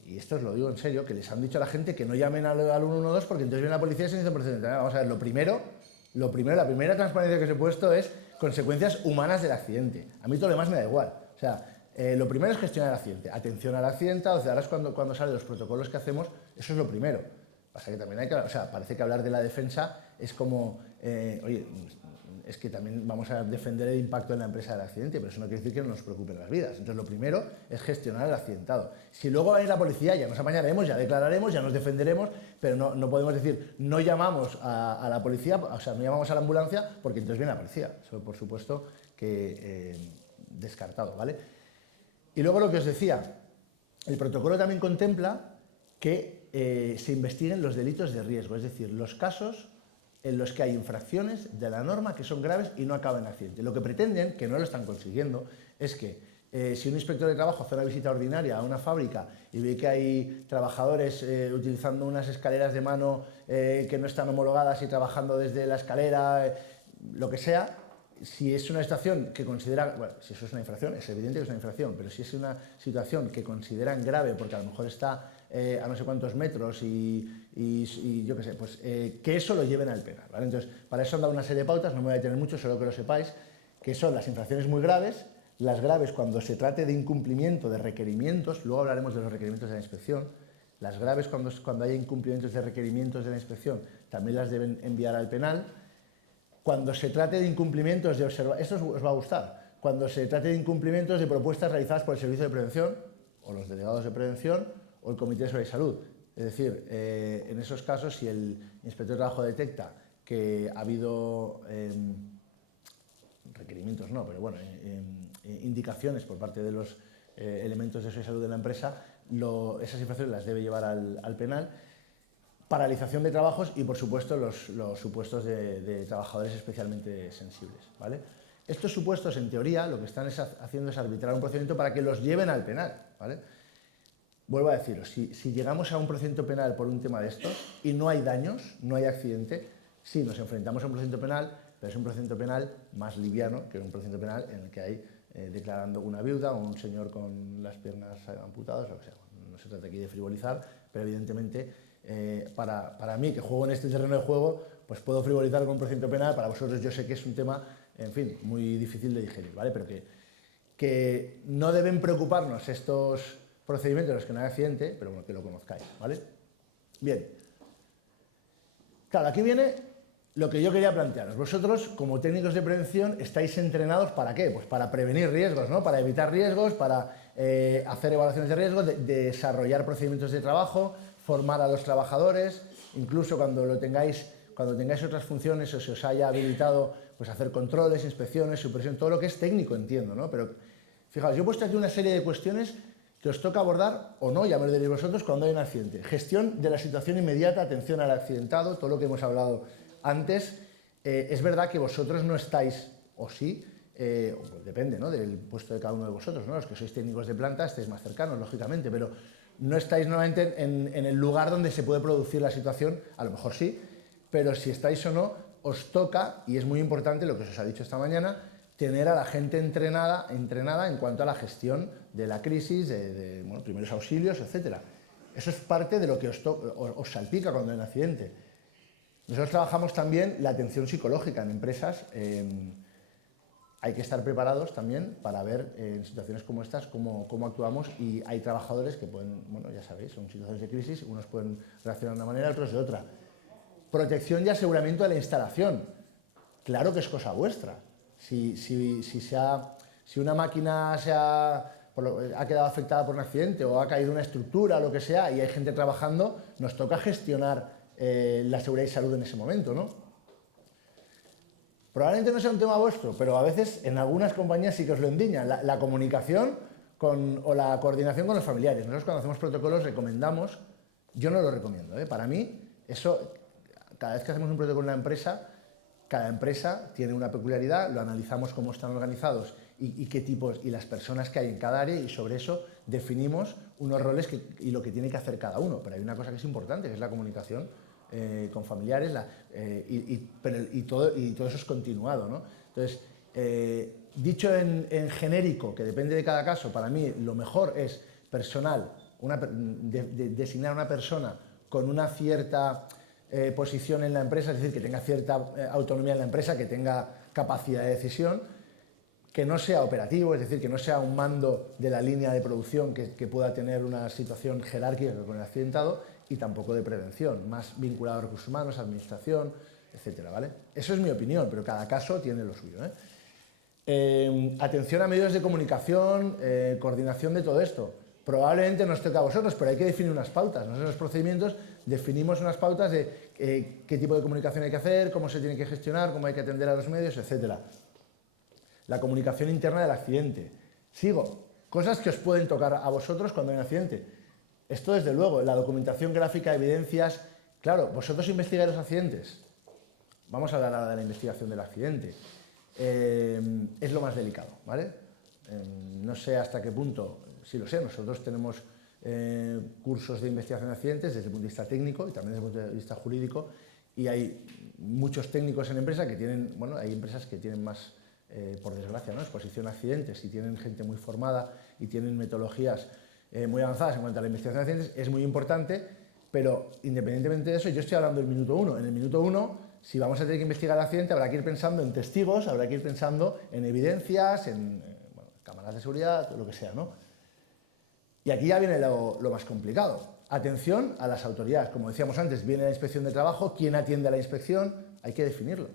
y esto os lo digo en serio, que les han dicho a la gente que no llamen al 112 porque entonces viene la policía y se dice procedimiento. Vamos a ver, la primera transparencia que os he puesto es consecuencias humanas del accidente. A mí todo lo demás me da igual. O sea, lo primero es gestionar el accidente, atención al accidentado, o sea, ahora es cuando salen los protocolos que hacemos, eso es lo primero. Pasa que también parece que hablar de la defensa es como, oye, es que también vamos a defender el impacto en la empresa del accidente, pero eso no quiere decir que no nos preocupen las vidas. Entonces, lo primero es gestionar el accidentado. Si luego va a ir la policía, ya nos apañaremos, ya declararemos, ya nos defenderemos, pero no podemos decir, no llamamos a la policía, o sea, no llamamos a la ambulancia, porque entonces viene la policía. Eso, por supuesto, que descartado, ¿vale? Y luego lo que os decía, el protocolo también contempla que se investiguen los delitos de riesgo, es decir, los casos en los que hay infracciones de la norma que son graves y no acaban en accidente. Lo que pretenden, que no lo están consiguiendo, es que si un inspector de trabajo hace una visita ordinaria a una fábrica y ve que hay trabajadores utilizando unas escaleras de mano que no están homologadas y trabajando desde la escalera, lo que sea, si es una situación que consideran, bueno, si eso es una infracción, es evidente que es una infracción, pero si es una situación que consideran grave porque a lo mejor está a no sé cuántos metros y yo qué sé, pues que eso lo lleven al penal, ¿vale? Entonces, para eso han dado una serie de pautas, no me voy a detener mucho, solo que lo sepáis, que son las infracciones muy graves, las graves cuando se trate de incumplimiento de requerimientos, luego hablaremos de los requerimientos de la inspección, las graves cuando haya incumplimientos de requerimientos de la inspección también las deben enviar al penal. cuando se trate de incumplimientos de esto os va a gustar, cuando se trate de incumplimientos de propuestas realizadas por el Servicio de Prevención, o los delegados de prevención, o el Comité de Seguridad y Salud. Es decir, en esos casos, si el inspector de trabajo detecta que ha habido requerimientos, no, pero bueno, indicaciones por parte de los elementos de seguridad y salud de la empresa, esas infracciones las debe llevar al penal. Paralización de trabajos y, por supuesto, los supuestos de trabajadores especialmente sensibles, ¿vale? Estos supuestos, en teoría, lo que están haciendo es arbitrar un procedimiento para que los lleven al penal, ¿vale? Vuelvo a deciros, si llegamos a un procedimiento penal por un tema de estos y no hay daños, no hay accidente, sí, nos enfrentamos a un procedimiento penal, pero es un procedimiento penal más liviano que un procedimiento penal en el que hay declarando una viuda o un señor con las piernas amputadas, lo que sea. No se trata aquí de frivolizar, pero evidentemente para mí, que juego en este terreno de juego, pues puedo frivolizar con un procedimiento penal. Para vosotros yo sé que es un tema, en fin, muy difícil de digerir, ¿vale? Pero que no deben preocuparnos estos procedimientos en los que no hay accidente, pero bueno, que lo conozcáis, ¿vale? Bien. Claro, aquí viene lo que yo quería plantearos. Vosotros, como técnicos de prevención, estáis entrenados ¿para qué? Pues para prevenir riesgos, ¿no? Para evitar riesgos, para hacer evaluaciones de riesgos, desarrollar procedimientos de trabajo, formar a los trabajadores, incluso cuando tengáis otras funciones o se os haya habilitado pues hacer controles, inspecciones, supervisión, todo lo que es técnico, entiendo, ¿no? Pero fijaos, yo he puesto aquí una serie de cuestiones que os toca abordar, o no, ya me lo diréis vosotros, cuando hay un accidente. Gestión de la situación inmediata, atención al accidentado, todo lo que hemos hablado antes. Es verdad que vosotros no estáis, o sí, pues depende, ¿no?, del puesto de cada uno de vosotros, ¿no? Los que sois técnicos de planta estáis más cercanos, lógicamente, pero no estáis nuevamente en el lugar donde se puede producir la situación, a lo mejor sí, pero si estáis o no, os toca, y es muy importante lo que os ha dicho esta mañana, tener a la gente entrenada en cuanto a la gestión de la crisis, bueno, primeros auxilios, etc. Eso es parte de lo que os salpica cuando hay un accidente. Nosotros trabajamos también la atención psicológica en empresas. Hay que estar preparados también para ver en situaciones como estas cómo actuamos, y hay trabajadores que pueden, bueno, ya sabéis, son situaciones de crisis, unos pueden reaccionar de una manera, otros de otra. Protección y aseguramiento de la instalación. Claro que es cosa vuestra. Si una máquina ha quedado afectada por un accidente o ha caído una estructura o lo que sea y hay gente trabajando, nos toca gestionar la seguridad y salud en ese momento, ¿no? Probablemente no sea un tema vuestro, pero a veces en algunas compañías sí que os lo endiñan. La comunicación o la coordinación con los familiares. Nosotros cuando hacemos protocolos recomendamos, yo no lo recomiendo, ¿eh? Para mí, eso, cada vez que hacemos un protocolo en una empresa, cada empresa tiene una peculiaridad, lo analizamos cómo están organizados y qué tipos y las personas que hay en cada área, y sobre eso definimos unos roles y lo que tiene que hacer cada uno. Pero hay una cosa que es importante, que es la comunicación con familiares, y todo eso es continuado, ¿no? Entonces, dicho en genérico, que depende de cada caso, para mí lo mejor es personal, designar a una persona con una cierta posición en la empresa, es decir, que tenga cierta autonomía en la empresa, que tenga capacidad de decisión, que no sea operativo, es decir, que no sea un mando de la línea de producción que pueda tener una situación jerárquica con el accidentado, y tampoco de prevención, más vinculado a recursos humanos, administración, etcétera, ¿vale? Eso es mi opinión, pero cada caso tiene lo suyo, ¿eh? Atención a medios de comunicación, coordinación de todo esto. Probablemente no os toca a vosotros, pero hay que definir unas pautas. Nosotros en los procedimientos definimos unas pautas de qué tipo de comunicación hay que hacer, cómo se tiene que gestionar, cómo hay que atender a los medios, etcétera. La comunicación interna del accidente. Sigo. Cosas que os pueden tocar a vosotros cuando hay un accidente. Esto, desde luego, la documentación gráfica, evidencias. Claro, vosotros investigáis los accidentes. Vamos a hablar ahora de la investigación del accidente. Es lo más delicado, ¿vale? No sé hasta qué punto, sí lo sé, nosotros tenemos cursos de investigación de accidentes desde el punto de vista técnico y también desde el punto de vista jurídico, y hay muchos técnicos en empresas que tienen, bueno, hay empresas que tienen más, por desgracia, ¿no?, exposición a accidentes, y tienen gente muy formada y tienen metodologías muy avanzadas en cuanto a la investigación de accidentes. Es muy importante, pero independientemente de eso, yo estoy hablando del minuto uno. En el minuto uno, si vamos a tener que investigar el accidente, habrá que ir pensando en testigos, habrá que ir pensando en evidencias, en bueno, cámaras de seguridad, lo que sea, ¿no? Y aquí ya viene lo más complicado. Atención a las autoridades. Como decíamos antes, viene la inspección de trabajo. ¿Quién atiende a la inspección? Hay que definirlo.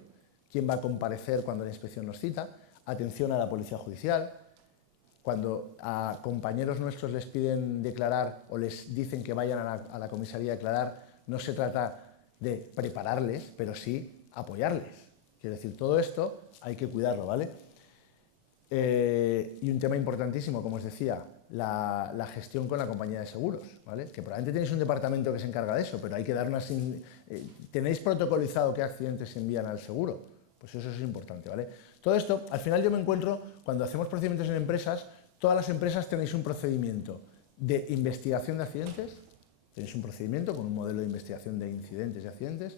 quién va a comparecer cuando la inspección nos cita, atención a la policía judicial, cuando a compañeros nuestros les piden declarar o les dicen que vayan a la comisaría a declarar, no se trata de prepararles, pero sí apoyarles. Quiero decir, todo esto hay que cuidarlo, ¿vale? Y un tema importantísimo, como os decía, la gestión con la compañía de seguros, ¿vale? Que probablemente tenéis un departamento que se encarga de eso, pero hay que dar unas... ¿Tenéis protocolizado qué accidentes se envían al seguro? Pues eso es importante, ¿vale? Todo esto, al final yo me encuentro, cuando hacemos procedimientos en empresas, todas las empresas tenéis un procedimiento de investigación de accidentes, tenéis un procedimiento con un modelo de investigación de incidentes y accidentes,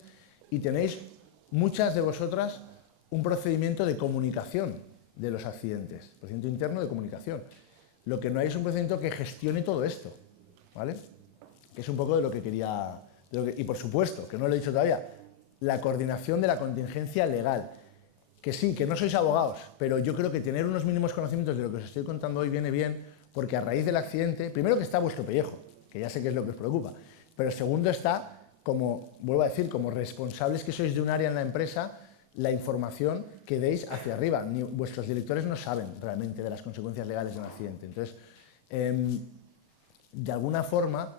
y tenéis, muchas de vosotras, un procedimiento de comunicación de los accidentes, procedimiento interno de comunicación. Lo que no hay es un procedimiento que gestione todo esto, ¿vale? Que es un poco de lo que quería... y por supuesto, que no lo he dicho todavía, la coordinación de la contingencia legal. Que sí, que no sois abogados, pero yo creo que tener unos mínimos conocimientos de lo que os estoy contando hoy viene bien, porque a raíz del accidente, primero que está vuestro pellejo, que ya sé que es lo que os preocupa, pero segundo está, como, vuelvo a decir, como responsables que sois de un área en la empresa, la información que deis hacia arriba. Ni vuestros directores no saben realmente de las consecuencias legales de un accidente. Entonces, de alguna forma,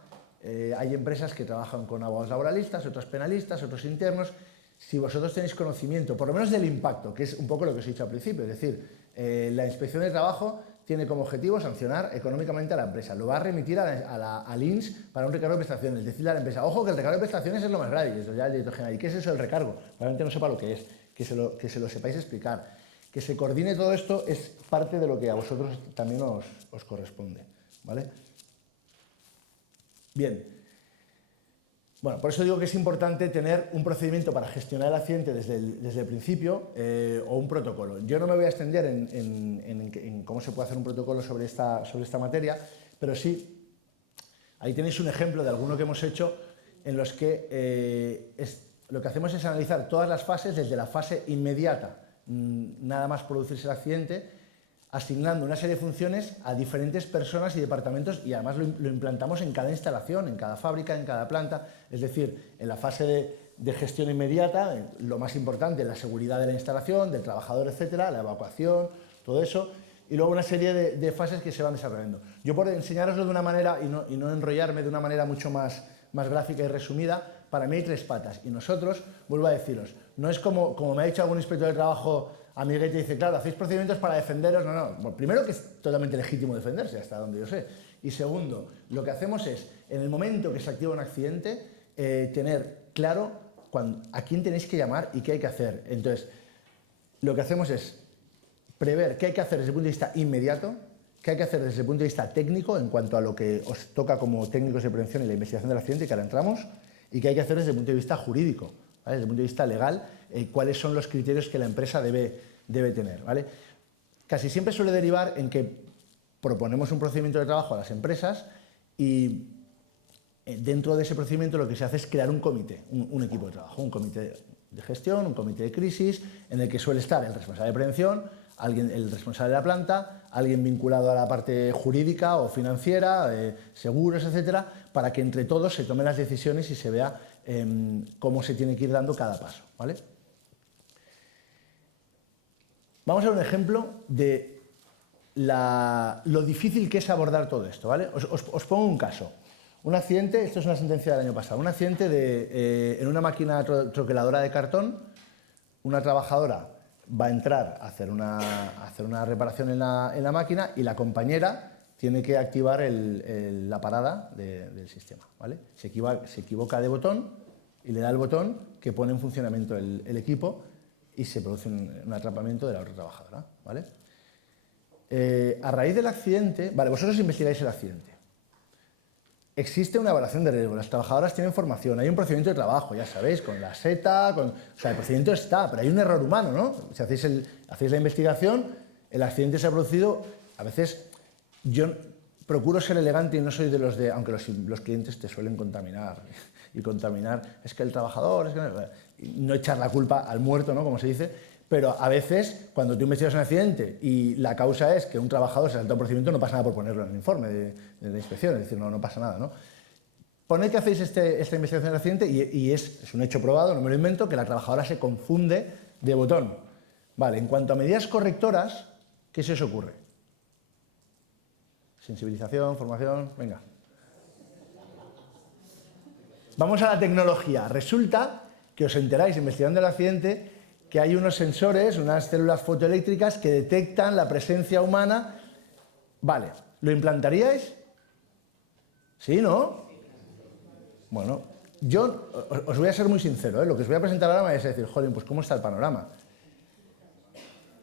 hay empresas que trabajan con abogados laboralistas, otros penalistas, otros internos. Si vosotros tenéis conocimiento, por lo menos del impacto, que es un poco lo que os he dicho al principio, es decir, la inspección de trabajo tiene como objetivo sancionar económicamente a la empresa, lo va a remitir al INS para un recargo de prestaciones, decirle a la empresa, ojo que el recargo de prestaciones es lo más grave, y eso ya el director general, ¿y qué es eso del recargo? Probablemente no sepa lo que es, que se lo sepáis explicar, que se coordine todo esto es parte de lo que a vosotros también os corresponde, ¿vale? Bien. Bueno, por eso digo que es importante tener un procedimiento para gestionar el accidente desde el principio o un protocolo. Yo no me voy a extender en cómo se puede hacer un protocolo sobre esta materia, pero sí, ahí tenéis un ejemplo de alguno que hemos hecho en los que lo que hacemos es analizar todas las fases desde la fase inmediata, nada más producirse el accidente, asignando una serie de funciones a diferentes personas y departamentos y además lo implantamos en cada instalación, en cada fábrica, en cada planta, es decir, en la fase de gestión inmediata, lo más importante, la seguridad de la instalación, del trabajador, etcétera, la evacuación, todo eso, y luego una serie de fases que se van desarrollando. Yo por enseñaroslo de una manera y no enrollarme de una manera mucho más gráfica y resumida, para mí hay tres patas y nosotros, vuelvo a deciros, no es como me ha dicho algún inspector de trabajo amiguete y dice, claro, hacéis procedimientos para defenderos. No. Bueno, primero que es totalmente legítimo defenderse, hasta donde yo sé. Y segundo, lo que hacemos es, en el momento que se activa un accidente, tener claro a quién tenéis que llamar y qué hay que hacer. Entonces, lo que hacemos es prever qué hay que hacer desde el punto de vista inmediato, qué hay que hacer desde el punto de vista técnico en cuanto a lo que os toca como técnicos de prevención y la investigación del accidente, que ahora entramos, y qué hay que hacer desde el punto de vista jurídico, ¿vale? Desde el punto de vista legal, cuáles son los criterios que la empresa debe tener, ¿vale? Casi siempre suele derivar en que proponemos un procedimiento de trabajo a las empresas y dentro de ese procedimiento lo que se hace es crear un comité, un equipo de trabajo, un comité de gestión, un comité de crisis, en el que suele estar el responsable de prevención, el responsable de la planta, alguien vinculado a la parte jurídica o financiera, seguros, etcétera, para que entre todos se tomen las decisiones y se vea cómo se tiene que ir dando cada paso, ¿vale? Vamos a ver un ejemplo de lo difícil que es abordar todo esto, ¿vale? Os pongo un caso. Un accidente, esto es una sentencia del año pasado, un accidente en una máquina troqueladora de cartón, una trabajadora va a entrar a hacer una reparación en la máquina y la compañera tiene que activar la parada del sistema, ¿vale? Se equivoca de botón y le da el botón que pone en funcionamiento el equipo y se produce un atrapamiento de la otra trabajadora, ¿vale? A raíz del accidente, vale, vosotros investigáis el accidente. Existe una evaluación de riesgo, las trabajadoras tienen formación, hay un procedimiento de trabajo, ya sabéis, con la seta, o sea, el procedimiento está, pero hay un error humano, ¿no? Si hacéis la investigación, el accidente se ha producido, a veces yo procuro ser elegante y no soy de los aunque los clientes te suelen contaminar, es que el trabajador, no echar la culpa al muerto, ¿no? Como se dice, pero a veces, cuando tú investigas un accidente y la causa es que un trabajador se salta un procedimiento, no pasa nada por ponerlo en el informe de la inspección, es decir, no pasa nada, ¿no? Poned que hacéis esta investigación del accidente y es un hecho probado, no me lo invento, que la trabajadora se confunde De botón. Vale, en cuanto a medidas correctoras, ¿qué se os ocurre? Sensibilización, formación, venga. Vamos a la tecnología. Resulta que os enteráis, investigando el accidente, que hay unos sensores, unas células fotoeléctricas que detectan la presencia humana. Vale, ¿lo implantaríais? ¿Sí, no? Bueno, yo os voy a ser muy sincero, ¿eh? Lo que os voy a presentar ahora me vais a decir, joder, pues ¿cómo está el panorama?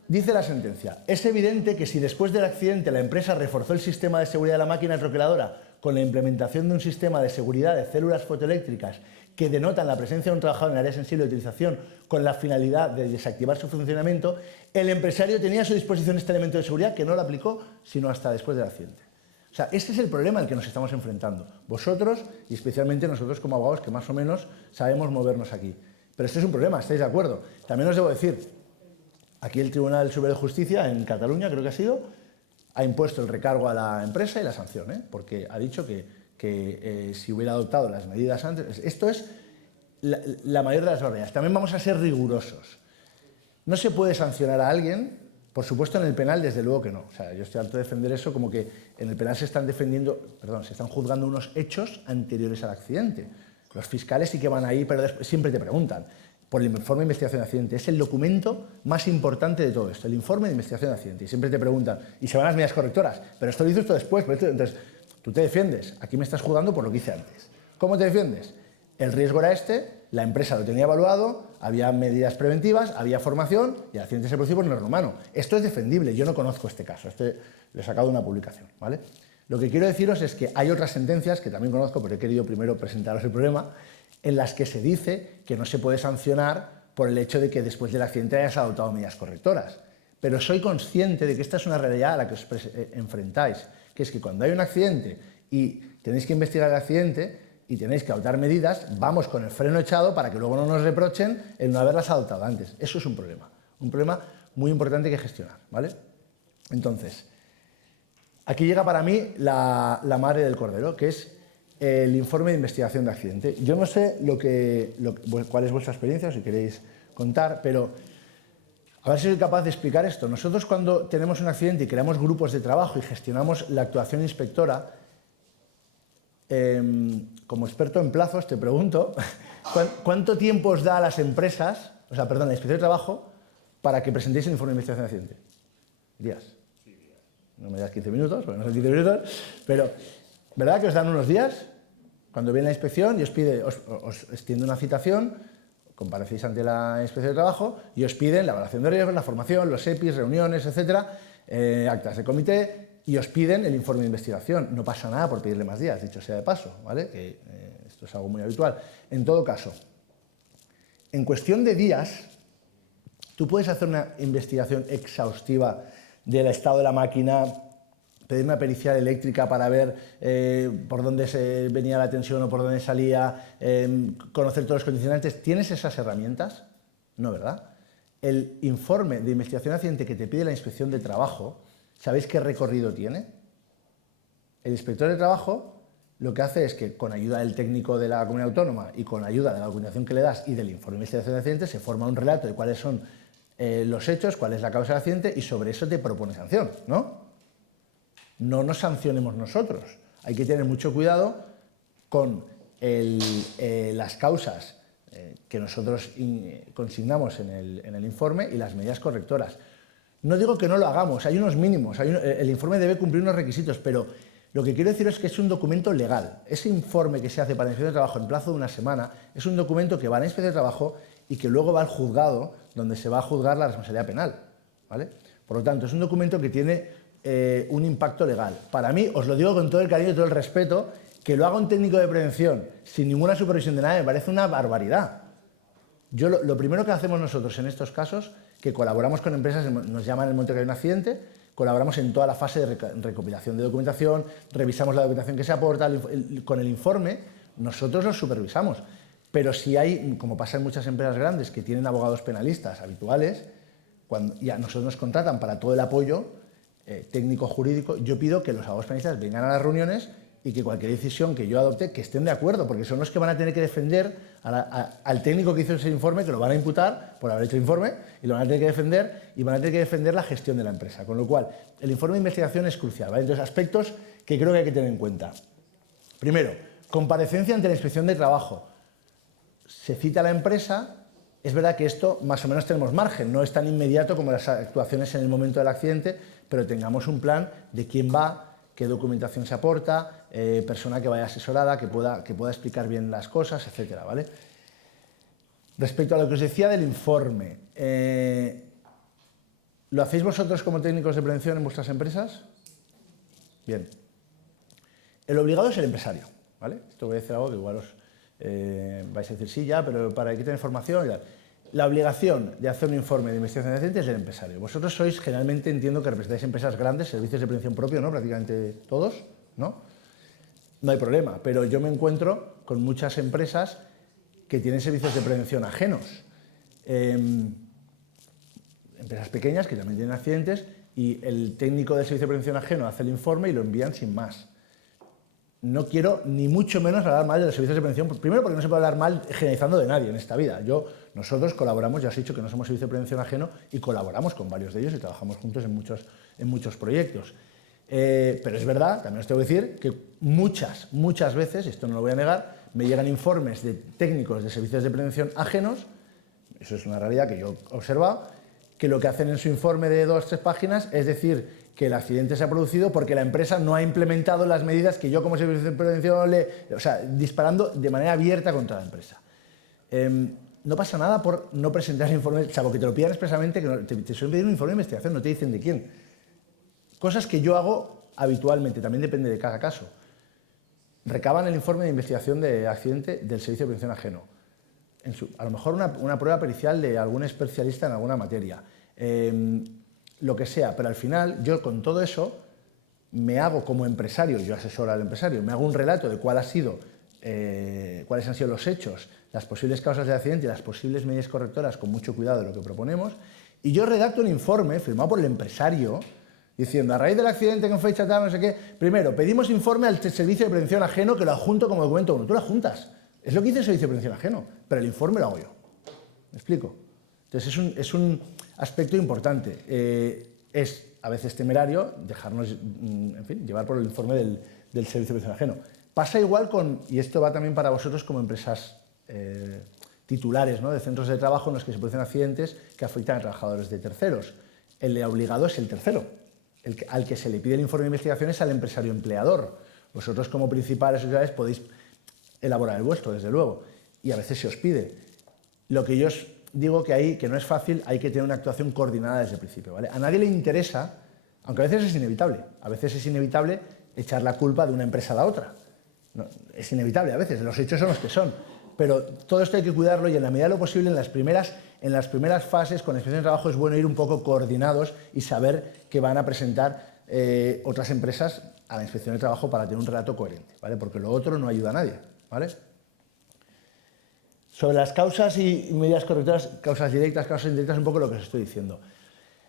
Dice la sentencia, es evidente que si después del accidente la empresa reforzó el sistema de seguridad de la máquina troqueladora con la implementación de un sistema de seguridad de células fotoeléctricas que denotan la presencia de un trabajador en área sensible de utilización con la finalidad de desactivar su funcionamiento, el empresario tenía a su disposición este elemento de seguridad que no lo aplicó sino hasta después del accidente. O sea, este es el problema al que nos estamos enfrentando. Vosotros, y especialmente nosotros como abogados que más o menos sabemos movernos aquí. Pero este es un problema, ¿estáis de acuerdo? También os debo decir, aquí el Tribunal Superior de Justicia, en Cataluña creo que ha sido, ha impuesto el recargo a la empresa y la sanción, ¿eh? Porque ha dicho que si hubiera adoptado las medidas antes... Esto es la mayor de las barreras. También vamos a ser rigurosos. No se puede sancionar a alguien, por supuesto en el penal desde luego que no. O sea, yo estoy harto de defender eso como que en el penal se están juzgando unos hechos anteriores al accidente. Los fiscales sí que van ahí, pero siempre te preguntan por el informe de investigación de accidente. Es el documento más importante de todo esto, el informe de investigación de accidente. Y siempre te preguntan, y se van las medidas correctoras, pero esto lo hizo esto después. Entonces, tú te defiendes. Aquí me estás juzgando por lo que hice antes. ¿Cómo te defiendes? El riesgo era este, la empresa lo tenía evaluado, había medidas preventivas, había formación y el accidente se produjo por un error humano. Esto es defendible, yo no conozco este caso, lo he sacado de una publicación, ¿vale? Lo que quiero deciros es que hay otras sentencias, que también conozco, pero he querido primero presentaros el problema, en las que se dice que no se puede sancionar por el hecho de que después del accidente hayas adoptado medidas correctoras. Pero soy consciente de que esta es una realidad a la que os enfrentáis, que es que cuando hay un accidente y tenéis que investigar el accidente y tenéis que adoptar medidas, vamos con el freno echado para que luego no nos reprochen el no haberlas adoptado antes. Eso es un problema muy importante que gestionar, ¿vale? Entonces, aquí llega para mí la madre del cordero, que es el informe de investigación de accidente. Yo no sé cuál es vuestra experiencia, si queréis contar, pero a ver si soy capaz de explicar esto. Nosotros cuando tenemos un accidente y creamos grupos de trabajo y gestionamos la actuación inspectora, como experto en plazos te pregunto, ¿cuánto tiempo os da a las empresas, la inspección de trabajo, para que presentéis el informe de investigación de accidente? ¿Días? No me das 15 minutos, porque no son 15 minutos, pero ¿verdad que os dan unos días? Cuando viene la inspección y os extiende una citación, comparecéis ante la inspección de trabajo y os piden la evaluación de riesgos, la formación, los EPIs, reuniones, etcétera, actas de comité, y os piden el informe de investigación. No pasa nada por pedirle más días, dicho sea de paso, ¿vale? Esto es algo muy habitual. En todo caso, en cuestión de días, tú puedes hacer una investigación exhaustiva del estado de la máquina, pedir una pericial eléctrica para ver por dónde venía la tensión o por dónde salía, conocer todos los condicionantes. ¿Tienes esas herramientas? No, ¿verdad? El informe de investigación de accidente que te pide la inspección de trabajo, ¿sabéis qué recorrido tiene? El inspector de trabajo lo que hace es que con ayuda del técnico de la comunidad autónoma y con ayuda de la documentación que le das y del informe de investigación de accidente se forma un relato de cuáles son los hechos, cuál es la causa del accidente y sobre eso te propone sanción, ¿no? No nos sancionemos nosotros. Hay que tener mucho cuidado con las causas que nosotros consignamos en el informe y las medidas correctoras. No digo que no lo hagamos, hay unos mínimos, el informe debe cumplir unos requisitos, pero lo que quiero decir es que es un documento legal. Ese informe que se hace para la inspección de trabajo en plazo de una semana es un documento que va a la inspección de trabajo y que luego va al juzgado donde se va a juzgar la responsabilidad penal, ¿vale? Por lo tanto, es un documento que tiene un impacto legal. Para mí, os lo digo con todo el cariño y todo el respeto, que lo haga un técnico de prevención sin ninguna supervisión de nada me parece una barbaridad. Yo lo primero que hacemos nosotros en estos casos, que colaboramos con empresas, nos llaman en el momento que hay un accidente, colaboramos en toda la fase de recopilación de documentación, revisamos la documentación que se aporta, con el informe nosotros los supervisamos. Pero si hay, como pasa en muchas empresas grandes que tienen abogados penalistas habituales, y a nosotros nos contratan para todo el apoyo técnico jurídico, yo pido que los abogados penalistas vengan a las reuniones y que cualquier decisión que yo adopte, que estén de acuerdo, porque son los que van a tener que defender al técnico que hizo ese informe, que lo van a imputar por haber hecho el informe, y lo van a tener que defender, y van a tener que defender la gestión de la empresa. Con lo cual, el informe de investigación es crucial, ¿vale? Entonces, aspectos que creo que hay que tener en cuenta. Primero, comparecencia ante la inspección de trabajo. Se cita a la empresa. Es verdad que esto más o menos tenemos margen, no es tan inmediato como las actuaciones en el momento del accidente, pero tengamos un plan de quién va, qué documentación se aporta, persona que vaya asesorada, que pueda explicar bien las cosas, etcétera, ¿vale? Respecto a lo que os decía del informe, ¿lo hacéis vosotros como técnicos de prevención en vuestras empresas? Bien. El obligado es el empresario, ¿vale? Esto voy a decir algo que igual os vais a decir sí ya, pero para que tener información y tal. La obligación de hacer un informe de investigación de accidentes es del empresario. Vosotros sois, generalmente, entiendo que representáis empresas grandes, servicios de prevención propio, ¿no? Prácticamente todos, ¿no? No hay problema, pero yo me encuentro con muchas empresas que tienen servicios de prevención ajenos. Empresas pequeñas que también tienen accidentes y el técnico del servicio de prevención ajeno hace el informe y lo envían sin más. No quiero ni mucho menos hablar mal de los servicios de prevención, primero porque no se puede hablar mal generalizando de nadie en esta vida. Nosotros colaboramos, ya os he dicho que no somos servicio de prevención ajeno y colaboramos con varios de ellos y trabajamos juntos en muchos proyectos. Pero es verdad, también os tengo que decir, que muchas veces, esto no lo voy a negar, me llegan informes de técnicos de servicios de prevención ajenos, eso es una realidad que yo he observado, que lo que hacen en su informe de 2 o 3 páginas es decir que el accidente se ha producido porque la empresa no ha implementado las medidas que yo como servicio de prevención disparando de manera abierta contra la empresa. No pasa nada por no presentar el informe, salvo que te lo pidan expresamente, que te suelen pedir un informe de investigación, no te dicen de quién. Cosas que yo hago habitualmente, también depende de cada caso. Recaban el informe de investigación de accidente del servicio de prevención ajeno. A lo mejor una prueba pericial de algún especialista en alguna materia. Lo que sea, pero al final yo con todo eso me hago como empresario, yo asesoro al empresario, me hago un relato de cuáles han sido los hechos, las posibles causas del accidente y las posibles medidas correctoras con mucho cuidado de lo que proponemos, y yo redacto un informe firmado por el empresario diciendo, a raíz del accidente con fecha tal, no sé qué, primero, pedimos informe al servicio de prevención ajeno que lo adjunto como documento 1. Tú lo adjuntas, es lo que dice el servicio de prevención ajeno, pero el informe lo hago yo. ¿Me explico? Entonces es un aspecto importante. Es a veces temerario dejarnos llevar por el informe del servicio de prevención ajeno. Pasa igual y esto va también para vosotros como empresas titulares, ¿no? De centros de trabajo en los que se producen accidentes que afectan a trabajadores de terceros. El obligado es el tercero. Al que se le pide el informe de investigación es al empresario empleador. Vosotros como principales sociedades podéis elaborar el vuestro, desde luego, y a veces se os pide. Lo que yo os digo que no es fácil, hay que tener una actuación coordinada desde el principio, ¿vale? A nadie le interesa, aunque a veces es inevitable echar la culpa de una empresa a la otra. No, es inevitable a veces, los hechos son los que son, pero todo esto hay que cuidarlo y en la medida de lo posible en las primeras fases con la inspección de trabajo es bueno ir un poco coordinados y saber que van a presentar otras empresas a la inspección de trabajo para tener un relato coherente, ¿vale? Porque lo otro no ayuda a nadie, ¿vale? Sobre las causas y medidas correctoras, causas directas, causas indirectas, un poco lo que os estoy diciendo.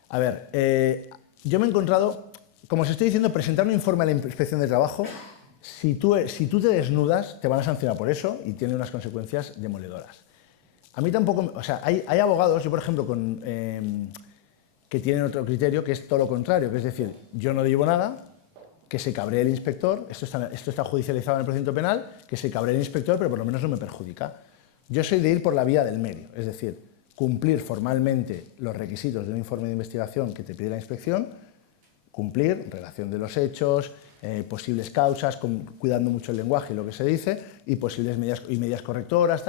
A ver, yo me he encontrado, como os estoy diciendo, presentar un informe a la inspección de trabajo, si tú te desnudas, te van a sancionar por eso y tiene unas consecuencias demoledoras. A mí tampoco, o sea, hay abogados, yo por ejemplo, que tienen otro criterio que es todo lo contrario, que es decir, yo no digo nada, que se cabree el inspector, esto está judicializado en el procedimiento penal, que se cabree el inspector, pero por lo menos no me perjudica. Yo soy de ir por la vía del medio, es decir, cumplir formalmente los requisitos de un informe de investigación que te pide la inspección, cumplir, relación de los hechos, posibles causas, cuidando mucho el lenguaje y lo que se dice, y posibles medidas correctoras,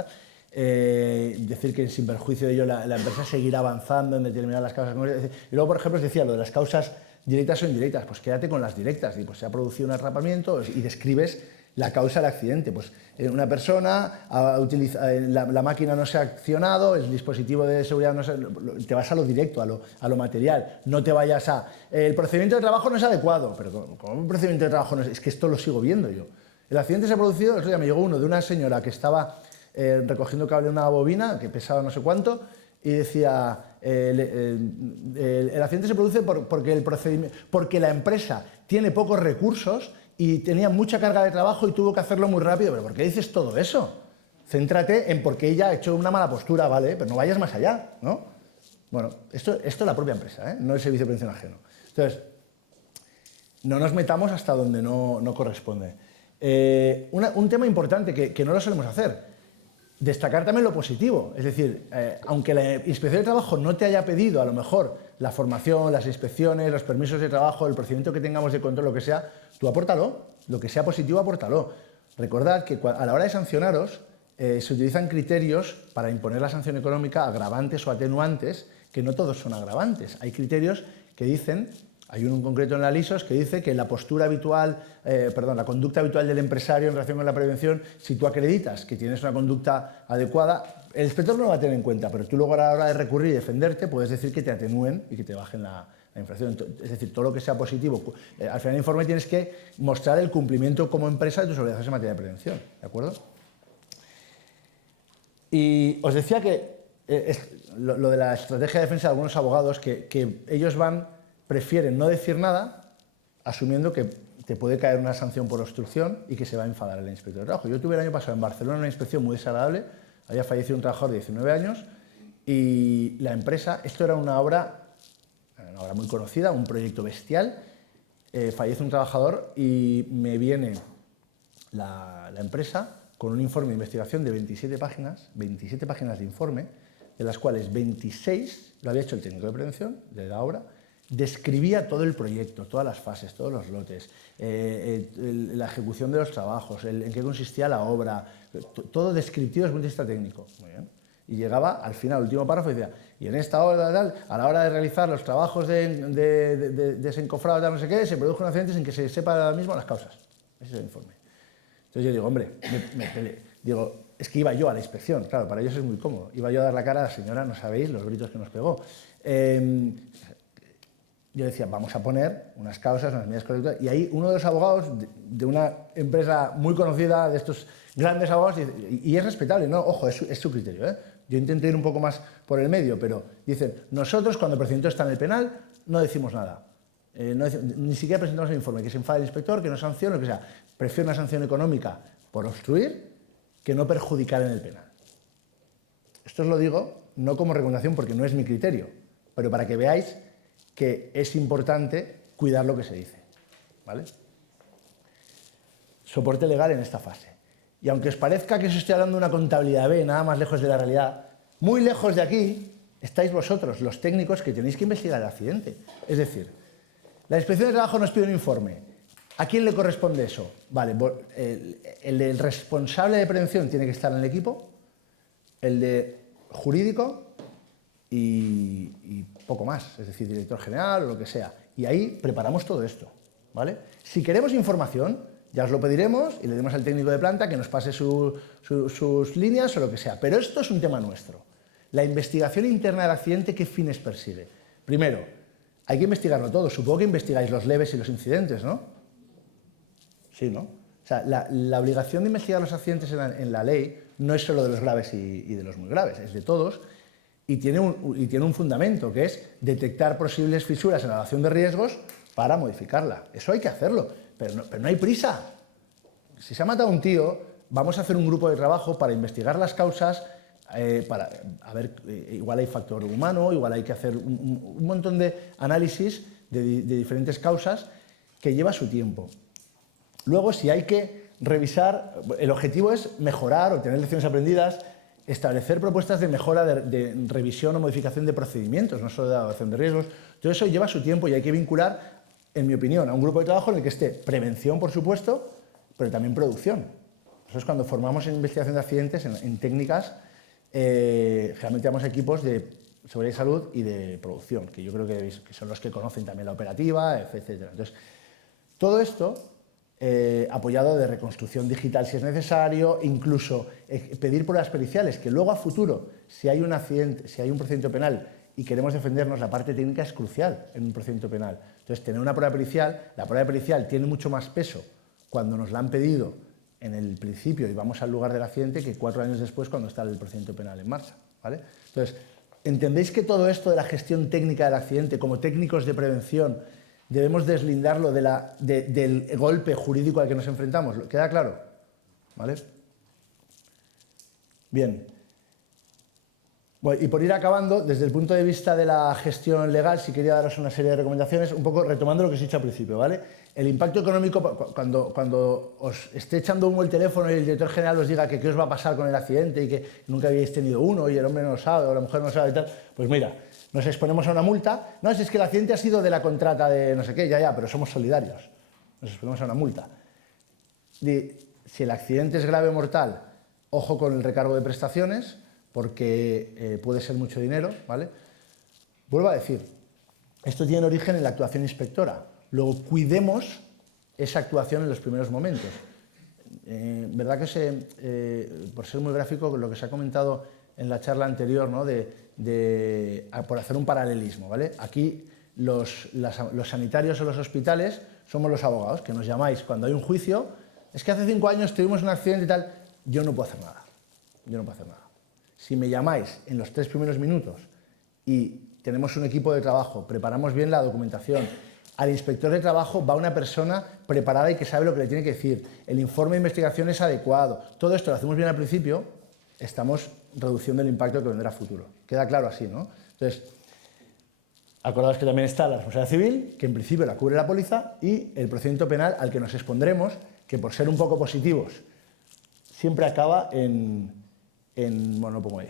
decir que sin perjuicio de ello la empresa seguirá avanzando en determinar las causas. Y luego, por ejemplo, os decía lo de las causas directas o indirectas, pues quédate con las directas, pues se ha producido un atrapamiento y describes la causa del accidente, pues una persona, la máquina no se ha accionado, el dispositivo de seguridad no se... Te vas a lo directo, a lo material, no te vayas a... El procedimiento de trabajo no es adecuado, pero ¿cómo un procedimiento de trabajo no es? Es que esto lo sigo viendo yo. El accidente se ha producido, el otro día me llegó uno de una señora que estaba recogiendo cable de una bobina que pesaba no sé cuánto y decía, el accidente se produce porque la empresa tiene pocos recursos y tenía mucha carga de trabajo y tuvo que hacerlo muy rápido. ¿Pero por qué dices todo eso? Céntrate en por qué ella ha hecho una mala postura, ¿vale? Pero no vayas más allá, ¿no? Bueno, esto es la propia empresa, ¿eh? No el servicio de prevención ajeno. Entonces, no nos metamos hasta donde no corresponde. Un tema importante que no lo solemos hacer, destacar también lo positivo. Es decir, aunque la Inspección de Trabajo no te haya pedido a lo mejor la formación, las inspecciones, los permisos de trabajo, el procedimiento que tengamos de control, lo que sea, tú apórtalo, lo que sea positivo, apórtalo. Recordad que a la hora de sancionaros se utilizan criterios para imponer la sanción económica, agravantes o atenuantes, que no todos son agravantes. Hay criterios que dicen, hay uno en concreto en la LISOS que dice que la postura habitual, la conducta habitual del empresario en relación con la prevención, si tú acreditas que tienes una conducta adecuada, el inspector no lo va a tener en cuenta, pero tú luego a la hora de recurrir y defenderte puedes decir que te atenúen y que te bajen la infracción. Es decir, todo lo que sea positivo. Al final del informe tienes que mostrar el cumplimiento como empresa de tus obligaciones en materia de prevención, ¿de acuerdo? Y os decía que lo de la estrategia de defensa de algunos abogados, que ellos prefieren no decir nada, asumiendo que te puede caer una sanción por obstrucción y que se va a enfadar el inspector de trabajo. Yo tuve el año pasado en Barcelona una inspección muy desagradable, había fallecido un trabajador de 19 años y la empresa, esto era una obra muy conocida, un proyecto bestial, fallece un trabajador y me viene la empresa con un informe de investigación de 27 páginas de informe, de las cuales 26 lo había hecho el técnico de prevención de la obra, describía todo el proyecto, todas las fases, todos los lotes, la ejecución de los trabajos, en qué consistía la obra, todo descriptivo desde el punto de vista técnico. Muy bien. Y llegaba al final, el último párrafo, y decía, y en esta obra, a la hora de realizar los trabajos de desencofrado, no sé qué, se produjo un accidente sin que se sepa ahora mismo las causas. Ese es el informe. Entonces yo digo, hombre, digo, es que iba yo a la inspección, claro, para ellos es muy cómodo. Iba yo a dar la cara a la señora, no sabéis los gritos que nos pegó. Yo decía, vamos a poner unas causas, unas medidas correctas, y ahí uno de los abogados de una empresa muy conocida, de estos grandes abogados, dice, y es respetable, no, ojo, es su criterio, ¿eh? Yo intento ir un poco más por el medio, pero dicen, nosotros cuando el procedimiento está en el penal no decimos nada, ni siquiera presentamos el informe, que se enfade el inspector, que no sancione, lo que sea. Prefiero una sanción económica por obstruir que no perjudicar en el penal. Esto os lo digo no como recomendación porque no es mi criterio, pero para que veáis que es importante cuidar lo que se dice, ¿vale? Soporte legal en esta fase. Y aunque os parezca que os estoy hablando de una contabilidad B, nada más lejos de la realidad, muy lejos de aquí estáis vosotros, los técnicos, que tenéis que investigar el accidente. Es decir, la Inspección de Trabajo nos pide un informe. ¿A quién le corresponde eso? Vale, el responsable de prevención tiene que estar en el equipo, el de jurídico y poco más, es decir, director general o lo que sea. Y ahí preparamos todo esto, ¿vale? Si queremos información, ya os lo pediremos y le demos al técnico de planta que nos pase sus líneas o lo que sea. Pero esto es un tema nuestro. La investigación interna del accidente, ¿qué fines persigue? Primero, hay que investigarlo todo. Supongo que investigáis los leves y los incidentes, ¿no? Sí, ¿no? O sea, la obligación de investigar los accidentes en la ley no es solo de los graves y de los muy graves, es de todos. Y tiene un fundamento, que es detectar posibles fisuras en la evaluación de riesgos para modificarla. Eso hay que hacerlo, pero no hay prisa. Si se ha matado un tío, vamos a hacer un grupo de trabajo para investigar las causas, a ver, igual hay factor humano, igual hay que hacer un montón de análisis de diferentes causas que lleva su tiempo. Luego, si hay que revisar, el objetivo es mejorar, obtener lecciones aprendidas, establecer propuestas de mejora, de revisión o modificación de procedimientos, no solo de evaluación de riesgos. Todo eso lleva su tiempo y hay que vincular, en mi opinión, a un grupo de trabajo en el que esté prevención, por supuesto, pero también producción. Eso es cuando formamos en investigación de accidentes, en técnicas, generalmente tenemos equipos de seguridad y salud y de producción, que yo creo que son los que conocen también la operativa, etc. Entonces, todo esto apoyado de reconstrucción digital si es necesario, incluso pedir pruebas periciales, que luego a futuro, si hay un accidente, si hay un procedimiento penal y queremos defendernos, la parte técnica es crucial en un procedimiento penal. Entonces, tener una prueba pericial, la prueba pericial tiene mucho más peso cuando nos la han pedido en el principio y vamos al lugar del accidente que 4 años después cuando está el procedimiento penal en marcha, ¿vale? Entonces, ¿entendéis que todo esto de la gestión técnica del accidente como técnicos de prevención debemos deslindarlo del golpe jurídico al que nos enfrentamos. ¿Queda claro? ¿Vale? Bien. Bueno, y por ir acabando, desde el punto de vista de la gestión legal, sí quería daros una serie de recomendaciones, un poco retomando lo que os he dicho al principio, ¿vale? El impacto económico, cuando os esté echando humo el teléfono y el director general os diga que qué os va a pasar con el accidente y que nunca habéis tenido uno y el hombre no lo sabe o la mujer no lo sabe y tal, pues mira, nos exponemos a una multa. No, si es que el accidente ha sido de la contrata de no sé qué, ya, pero somos solidarios. Nos exponemos a una multa. Si el accidente es grave o mortal, ojo con el recargo de prestaciones, porque puede ser mucho dinero, ¿vale? Vuelvo a decir, esto tiene origen en la actuación inspectora. Luego, cuidemos esa actuación en los primeros momentos. Verdad que por ser muy gráfico, lo que se ha comentado en la charla anterior, ¿no? Por hacer un paralelismo, ¿vale? Aquí los sanitarios o los hospitales somos los abogados, que nos llamáis cuando hay un juicio. Es que hace 5 años tuvimos un accidente y tal. Yo no puedo hacer nada. Yo no puedo hacer nada. Si me llamáis en los 3 primeros minutos y tenemos un equipo de trabajo, preparamos bien la documentación, al inspector de trabajo va una persona preparada y que sabe lo que le tiene que decir, el informe de investigación es adecuado, todo esto lo hacemos bien al principio, estamos reduciendo el impacto que vendrá a futuro. Queda claro así, ¿no? Entonces, acordaos que también está la responsabilidad civil, que en principio la cubre la póliza, y el procedimiento penal al que nos expondremos, que por ser un poco positivos, siempre acaba bueno, lo pongo ahí.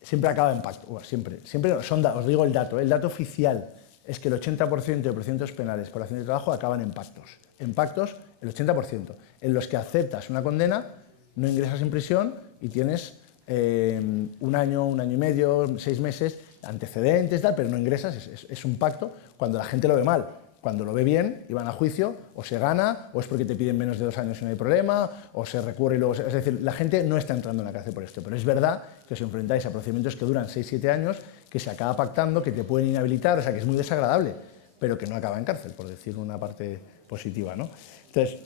Siempre acaba en pacto. Bueno, siempre os digo el dato oficial es que el 80% de procedimientos penales por accidente de trabajo acaban en pactos. En pactos, el 80%, en los que aceptas una condena, no ingresas en prisión y tienes 1 año, 1 año y medio, 6 meses, antecedentes, tal, pero no ingresas, es un pacto cuando la gente lo ve mal. Cuando lo ve bien y van a juicio, o se gana, o es porque te piden menos de 2 años y no hay problema, o se recurre y luego... Es decir, la gente no está entrando en la cárcel por esto, pero es verdad que os enfrentáis a procedimientos que duran 6-7 años, que se acaba pactando, que te pueden inhabilitar, o sea, que es muy desagradable, pero que no acaba en cárcel, por decir una parte positiva, ¿no? Entonces,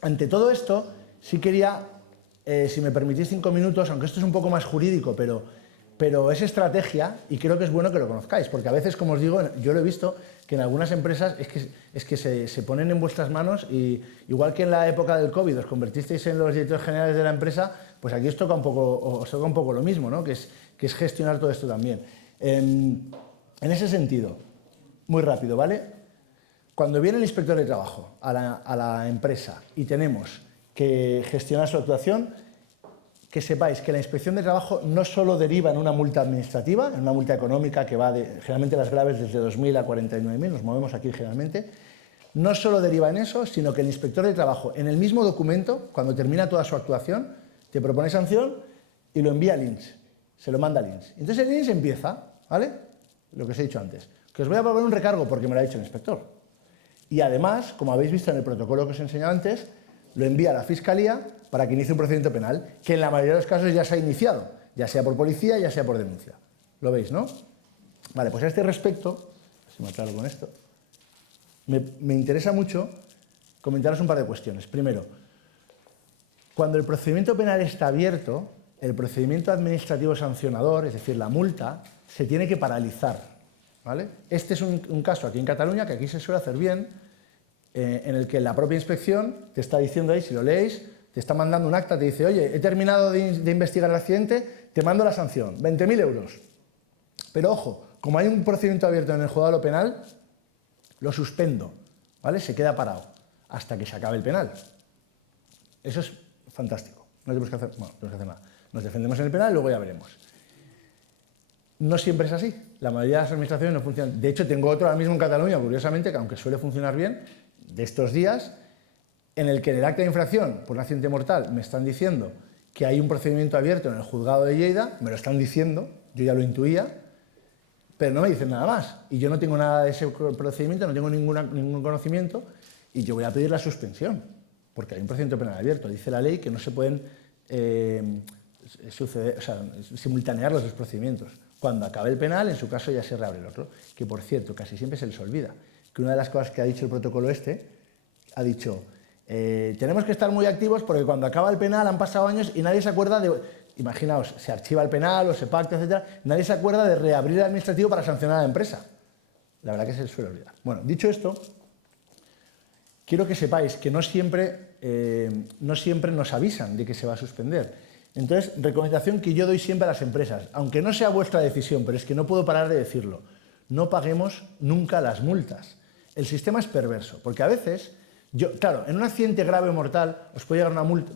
ante todo esto, sí quería, si me permitís 5 minutos, aunque esto es un poco más jurídico, pero es estrategia y creo que es bueno que lo conozcáis, porque a veces, como os digo, yo lo he visto, que en algunas empresas es que se ponen en vuestras manos y igual que en la época del COVID os convertisteis en los directores generales de la empresa, pues aquí os toca un poco lo mismo, ¿no? que es gestionar todo esto también. En ese sentido, muy rápido, ¿vale? Cuando viene el inspector de trabajo a la empresa y tenemos que gestionar su actuación, que sepáis que la inspección de trabajo no solo deriva en una multa administrativa, en una multa económica que va generalmente las graves desde 2.000 a 49.000, nos movemos aquí generalmente, no solo deriva en eso, sino que el inspector de trabajo en el mismo documento, cuando termina toda su actuación, te propone sanción y lo envía al INS, se lo manda al INS. Entonces el INS empieza, ¿vale? Lo que os he dicho antes, que os voy a proponer un recargo porque me lo ha dicho el inspector. Y además, como habéis visto en el protocolo que os he enseñado antes, lo envía a la Fiscalía para que inicie un procedimiento penal, que en la mayoría de los casos ya se ha iniciado, ya sea por policía, ya sea por denuncia. ¿Lo veis, no? Vale, pues a este respecto, si me aclaro con esto, me interesa mucho comentaros un par de cuestiones. Primero, cuando el procedimiento penal está abierto, el procedimiento administrativo sancionador, es decir, la multa, se tiene que paralizar, ¿vale? Este es un caso aquí en Cataluña, que aquí se suele hacer bien, en el que la propia inspección te está diciendo ahí, si lo leéis, te está mandando un acta, te dice, oye, he terminado de investigar el accidente, te mando la sanción, 20.000 euros. Pero ojo, como hay un procedimiento abierto en el juzgado de lo penal, lo suspendo, ¿vale? Se queda parado hasta que se acabe el penal. Eso es fantástico. No tenemos que hacer, bueno, no tenemos que hacer nada. Nos defendemos en el penal y luego ya veremos. No siempre es así. La mayoría de las administraciones no funcionan. De hecho, tengo otro ahora mismo en Cataluña, curiosamente, que aunque suele funcionar bien, de estos días, en el que en el acta de infracción por un accidente mortal me están diciendo que hay un procedimiento abierto en el juzgado de Lleida, me lo están diciendo, yo ya lo intuía, pero no me dicen nada más. Y yo no tengo nada de ese procedimiento, no tengo ningún conocimiento, y yo voy a pedir la suspensión, porque hay un procedimiento penal abierto. Dice la ley que no se pueden simultanear los dos procedimientos. Cuando acabe el penal, en su caso ya se reabre el otro. Que, por cierto, casi siempre se les olvida que una de las cosas que ha dicho el protocolo ha dicho, tenemos que estar muy activos porque cuando acaba el penal han pasado años y nadie se acuerda de... Imaginaos, se archiva el penal o se pacta, etc. Nadie se acuerda de reabrir el administrativo para sancionar a la empresa. La verdad que se suele olvidar. Bueno, dicho esto, quiero que sepáis que no siempre nos avisan de que se va a suspender. Entonces, recomendación que yo doy siempre a las empresas, aunque no sea vuestra decisión, pero es que no puedo parar de decirlo, no paguemos nunca las multas. El sistema es perverso, porque a veces, claro, en un accidente grave o mortal os puede llegar una multa.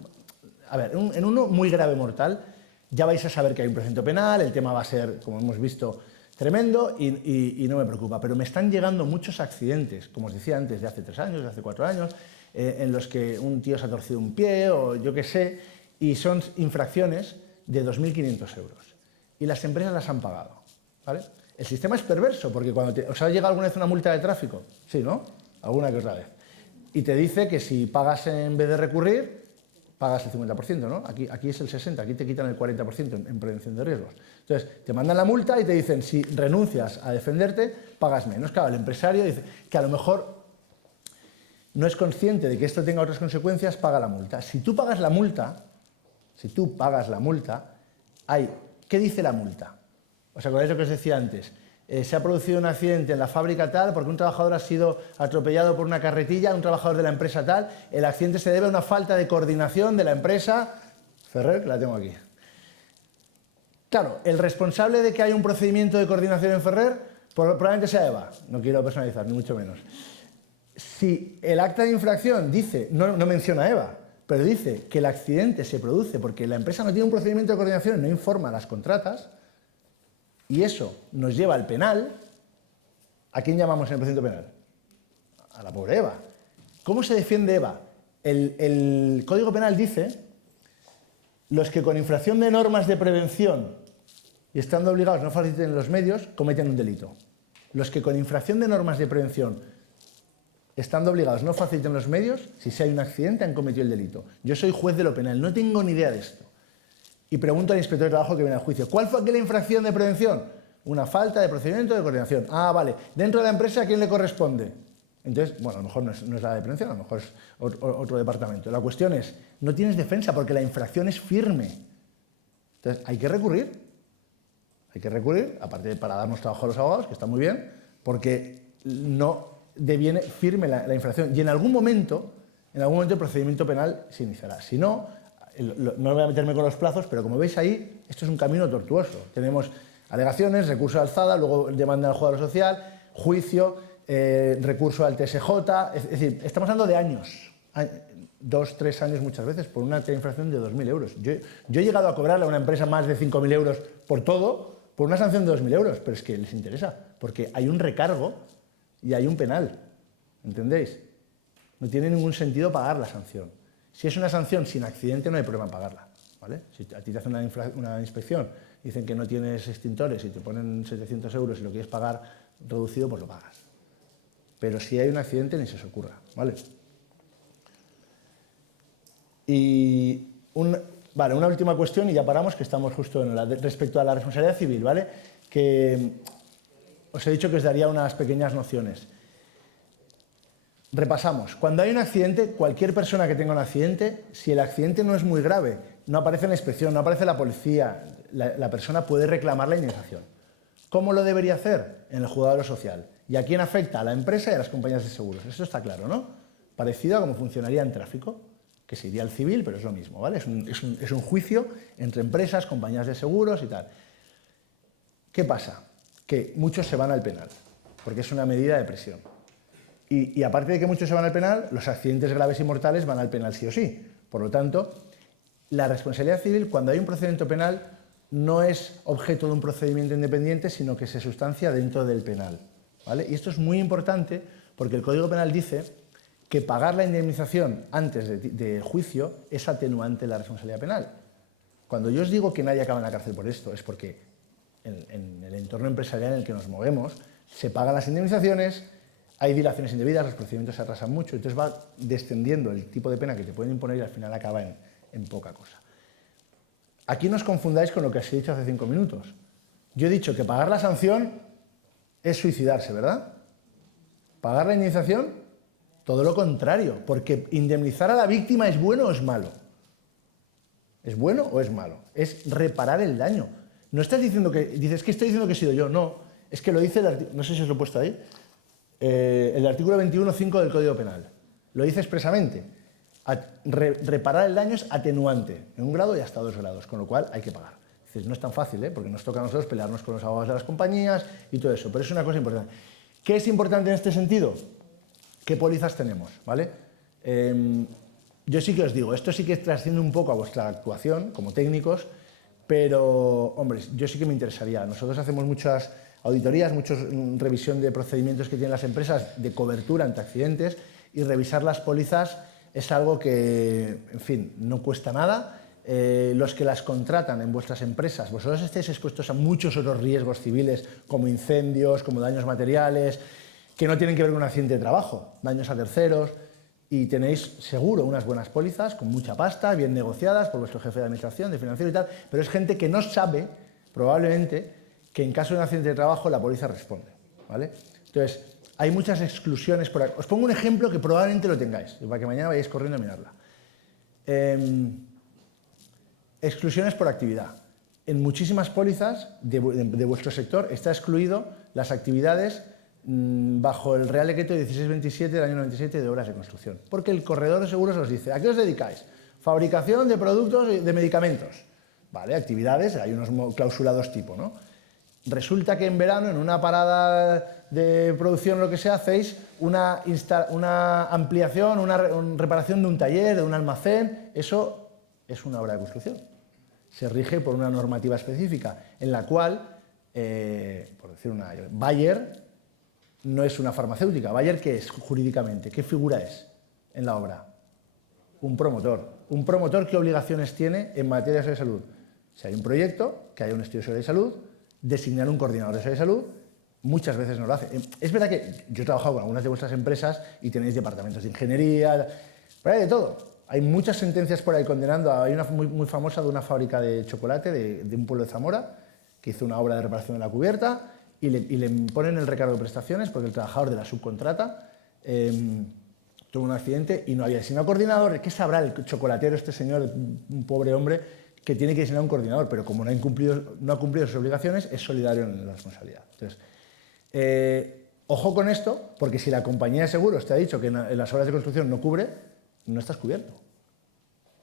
A ver, en uno muy grave mortal ya vais a saber que hay un procedimiento penal, el tema va a ser, como hemos visto, tremendo y no me preocupa. Pero me están llegando muchos accidentes, como os decía antes, de hace 3 años, de hace 4 años, en los que un tío se ha torcido un pie o yo qué sé, y son infracciones de 2.500 euros. Y las empresas las han pagado, ¿vale? El sistema es perverso, porque cuando os ha llegado alguna vez una multa de tráfico, sí, ¿no? Alguna que otra vez. Y te dice que si pagas en vez de recurrir, pagas el 50%, ¿no? Aquí es el 60%, aquí te quitan el 40% en prevención de riesgos. Entonces, te mandan la multa y te dicen, si renuncias a defenderte, pagas menos. Claro, el empresario dice que a lo mejor no es consciente de que esto tenga otras consecuencias, paga la multa. Si tú pagas la multa, ¿qué dice la multa? ¿Os acordáis de lo que os decía antes? Se ha producido un accidente en la fábrica tal porque un trabajador ha sido atropellado por una carretilla, un trabajador de la empresa tal, el accidente se debe a una falta de coordinación de la empresa Ferrer, que la tengo aquí. Claro, el responsable de que haya un procedimiento de coordinación en Ferrer probablemente sea EVA, no quiero personalizar, ni mucho menos. Si el acta de infracción dice, no menciona a EVA, pero dice que el accidente se produce porque la empresa no tiene un procedimiento de coordinación y no informa a las contratas, y eso nos lleva al penal, ¿a quién llamamos en el procedimiento penal? A la pobre Eva. ¿Cómo se defiende Eva? El Código Penal dice, los que con infracción de normas de prevención y estando obligados no faciliten los medios, cometen un delito. Los que con infracción de normas de prevención, estando obligados no faciliten los medios, si hay un accidente han cometido el delito. Yo soy juez de lo penal, no tengo ni idea de esto. Y pregunto al inspector de trabajo que viene al juicio, ¿cuál fue aquella infracción de prevención? Una falta de procedimiento de coordinación. Ah, vale. ¿Dentro de la empresa a quién le corresponde? Entonces, bueno, a lo mejor no es la de prevención, a lo mejor es otro departamento. La cuestión es, no tienes defensa porque la infracción es firme. Entonces, hay que recurrir. Hay que recurrir, aparte para darnos trabajo a los abogados, que está muy bien, porque no deviene firme la infracción. Y en algún momento el procedimiento penal se iniciará. Si no, no voy a meterme con los plazos, pero como veis ahí, esto es un camino tortuoso. Tenemos alegaciones, recurso de alzada, luego demanda al juzgado social, juicio, recurso al TSJ, es decir, estamos hablando de años, 2, 3 años muchas veces, por una infracción de 2.000 euros. Yo he llegado a cobrarle a una empresa más de 5.000 euros por todo, por una sanción de 2.000 euros, pero es que les interesa, porque hay un recargo y hay un penal, ¿entendéis? No tiene ningún sentido pagar la sanción. Si es una sanción sin accidente, no hay problema en pagarla, ¿vale? Si a ti te hacen una inspección, dicen que no tienes extintores y te ponen 700 euros y lo quieres pagar reducido, pues lo pagas. Pero si hay un accidente, ni se os ocurra, ¿vale? Y una última cuestión y ya paramos, que estamos justo respecto a la responsabilidad civil, ¿vale? Que os he dicho que os daría unas pequeñas nociones. Repasamos. Cuando hay un accidente, cualquier persona que tenga un accidente, si el accidente no es muy grave, no aparece en la inspección, no aparece la policía, la persona puede reclamar la indemnización. ¿Cómo lo debería hacer? En el juzgado de lo social. ¿Y a quién afecta? A la empresa y a las compañías de seguros. Eso está claro, ¿no? Parecido a cómo funcionaría en tráfico, que se iría al civil, pero es lo mismo, ¿vale? Es un juicio entre empresas, compañías de seguros y tal. ¿Qué pasa? Que muchos se van al penal, porque es una medida de presión. Y aparte de que muchos se van al penal, los accidentes graves y mortales van al penal sí o sí. Por lo tanto, la responsabilidad civil, cuando hay un procedimiento penal, no es objeto de un procedimiento independiente, sino que se sustancia dentro del penal, ¿vale? Y esto es muy importante porque el Código Penal dice que pagar la indemnización antes del juicio es atenuante de la responsabilidad penal. Cuando yo os digo que nadie acaba en la cárcel por esto, es porque en el entorno empresarial en el que nos movemos se pagan las indemnizaciones, hay dilaciones indebidas, los procedimientos se atrasan mucho, entonces va descendiendo el tipo de pena que te pueden imponer y al final acaba en poca cosa. Aquí no os confundáis con lo que os he dicho hace 5 minutos. Yo he dicho que pagar la sanción es suicidarse, ¿verdad? Pagar la indemnización, todo lo contrario, porque indemnizar a la víctima es bueno o es malo. ¿Es bueno o es malo? Es reparar el daño. No estás diciendo que, dices que estoy diciendo que he sido yo, no. Es que lo dice, no sé si os lo he puesto ahí, el artículo 21.5 del Código Penal. Lo dice expresamente. Reparar el daño es atenuante, en 1 grado y hasta 2 grados, con lo cual hay que pagar. Es decir, no es tan fácil, porque nos toca a nosotros pelearnos con los abogados de las compañías y todo eso, pero es una cosa importante. ¿Qué es importante en este sentido? ¿Qué pólizas tenemos? ¿Vale? Yo sí que os digo, esto sí que trasciende un poco a vuestra actuación como técnicos, pero, hombre, yo sí que me interesaría. Nosotros hacemos muchas auditorías, mucha revisión de procedimientos que tienen las empresas de cobertura ante accidentes, y revisar las pólizas es algo que, en fin, no cuesta nada. Los que las contratan en vuestras empresas, vosotros estáis expuestos a muchos otros riesgos civiles, como incendios, como daños materiales, que no tienen que ver con un accidente de trabajo, daños a terceros, y tenéis seguro unas buenas pólizas con mucha pasta, bien negociadas por vuestro jefe de administración, de financiero y tal, pero es gente que no sabe, probablemente, que en caso de un accidente de trabajo la póliza responde, ¿vale? Entonces, hay muchas exclusiones. Os pongo un ejemplo que probablemente lo tengáis, para que mañana vayáis corriendo a mirarla. Exclusiones por actividad. En muchísimas pólizas de vuestro sector está excluido las actividades bajo el Real Decreto 1627 del año 97 de obras de construcción. Porque el corredor de seguros os dice, ¿a qué os dedicáis? Fabricación de productos de medicamentos. Vale, actividades, hay unos clausulados tipo, ¿no? Resulta que en verano, en una parada de producción, lo que sea, hacéis una ampliación, una reparación de un taller, de un almacén. Eso es una obra de construcción. Se rige por una normativa específica en la cual, por decir una, Bayer no es una farmacéutica. ¿Bayer qué es jurídicamente? ¿Qué figura es en la obra? Un promotor. ¿Un promotor qué obligaciones tiene en materia de salud? Si hay un proyecto, que haya un estudio de salud, designar un coordinador de salud, muchas veces no lo hace. Es verdad que yo he trabajado con algunas de vuestras empresas y tenéis departamentos de ingeniería, pero hay de todo. Hay muchas sentencias por ahí condenando. Hay una muy famosa de una fábrica de chocolate de un pueblo de Zamora, que hizo una obra de reparación de la cubierta y le ponen el recargo de prestaciones porque el trabajador de la subcontrata tuvo un accidente y no había designado coordinador. ¿Qué sabrá el chocolatero, este señor, un pobre hombre, que tiene que designar un coordinador? Pero como no ha cumplido sus obligaciones, es solidario en la responsabilidad. Entonces, ojo con esto, porque si la compañía de seguros te ha dicho que en las obras de construcción no cubre, no estás cubierto.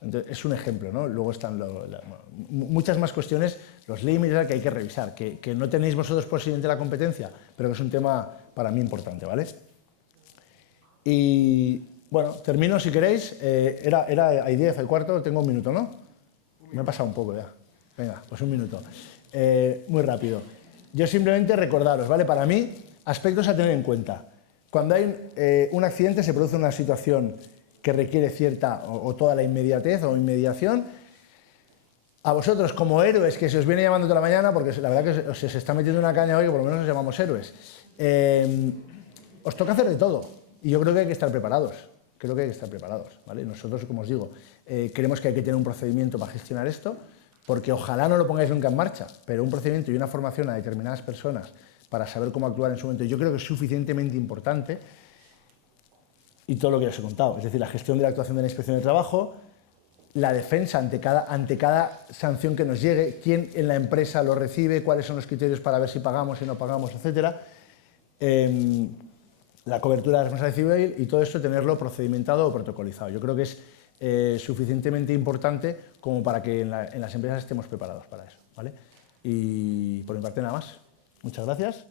Entonces, es un ejemplo, ¿no? Luego están muchas más cuestiones, los límites que hay que revisar, que no tenéis vosotros posiblemente la competencia, pero que es un tema para mí importante, ¿vale? Y, bueno, termino si queréis. Era a 10, al cuarto, tengo 1 minuto, ¿no? Me he pasado un poco ya. Venga, pues 1 minuto. Muy rápido. Yo simplemente recordaros, ¿vale? Para mí, aspectos a tener en cuenta. Cuando hay un accidente, se produce una situación que requiere cierta o toda la inmediatez o inmediación. A vosotros, como héroes, que se os viene llamando toda la mañana, porque la verdad que se está metiendo una caña hoy, que por lo menos os llamamos héroes, os toca hacer de todo. Y yo creo que hay que estar preparados. Creo que hay que estar preparados, ¿vale? Nosotros, como os digo, creemos que hay que tener un procedimiento para gestionar esto, porque ojalá no lo pongáis nunca en marcha, pero un procedimiento y una formación a determinadas personas para saber cómo actuar en su momento, yo creo que es suficientemente importante. Y todo lo que os he contado, es decir, la gestión de la actuación de la inspección de trabajo, la defensa ante cada sanción que nos llegue, quién en la empresa lo recibe, cuáles son los criterios para ver si pagamos, si no pagamos, etcétera. La cobertura de la responsabilidad civil y todo esto tenerlo procedimentado o protocolizado. Yo creo que es suficientemente importante como para que en las empresas estemos preparados para eso, ¿vale? Y por mi parte nada más. Muchas gracias.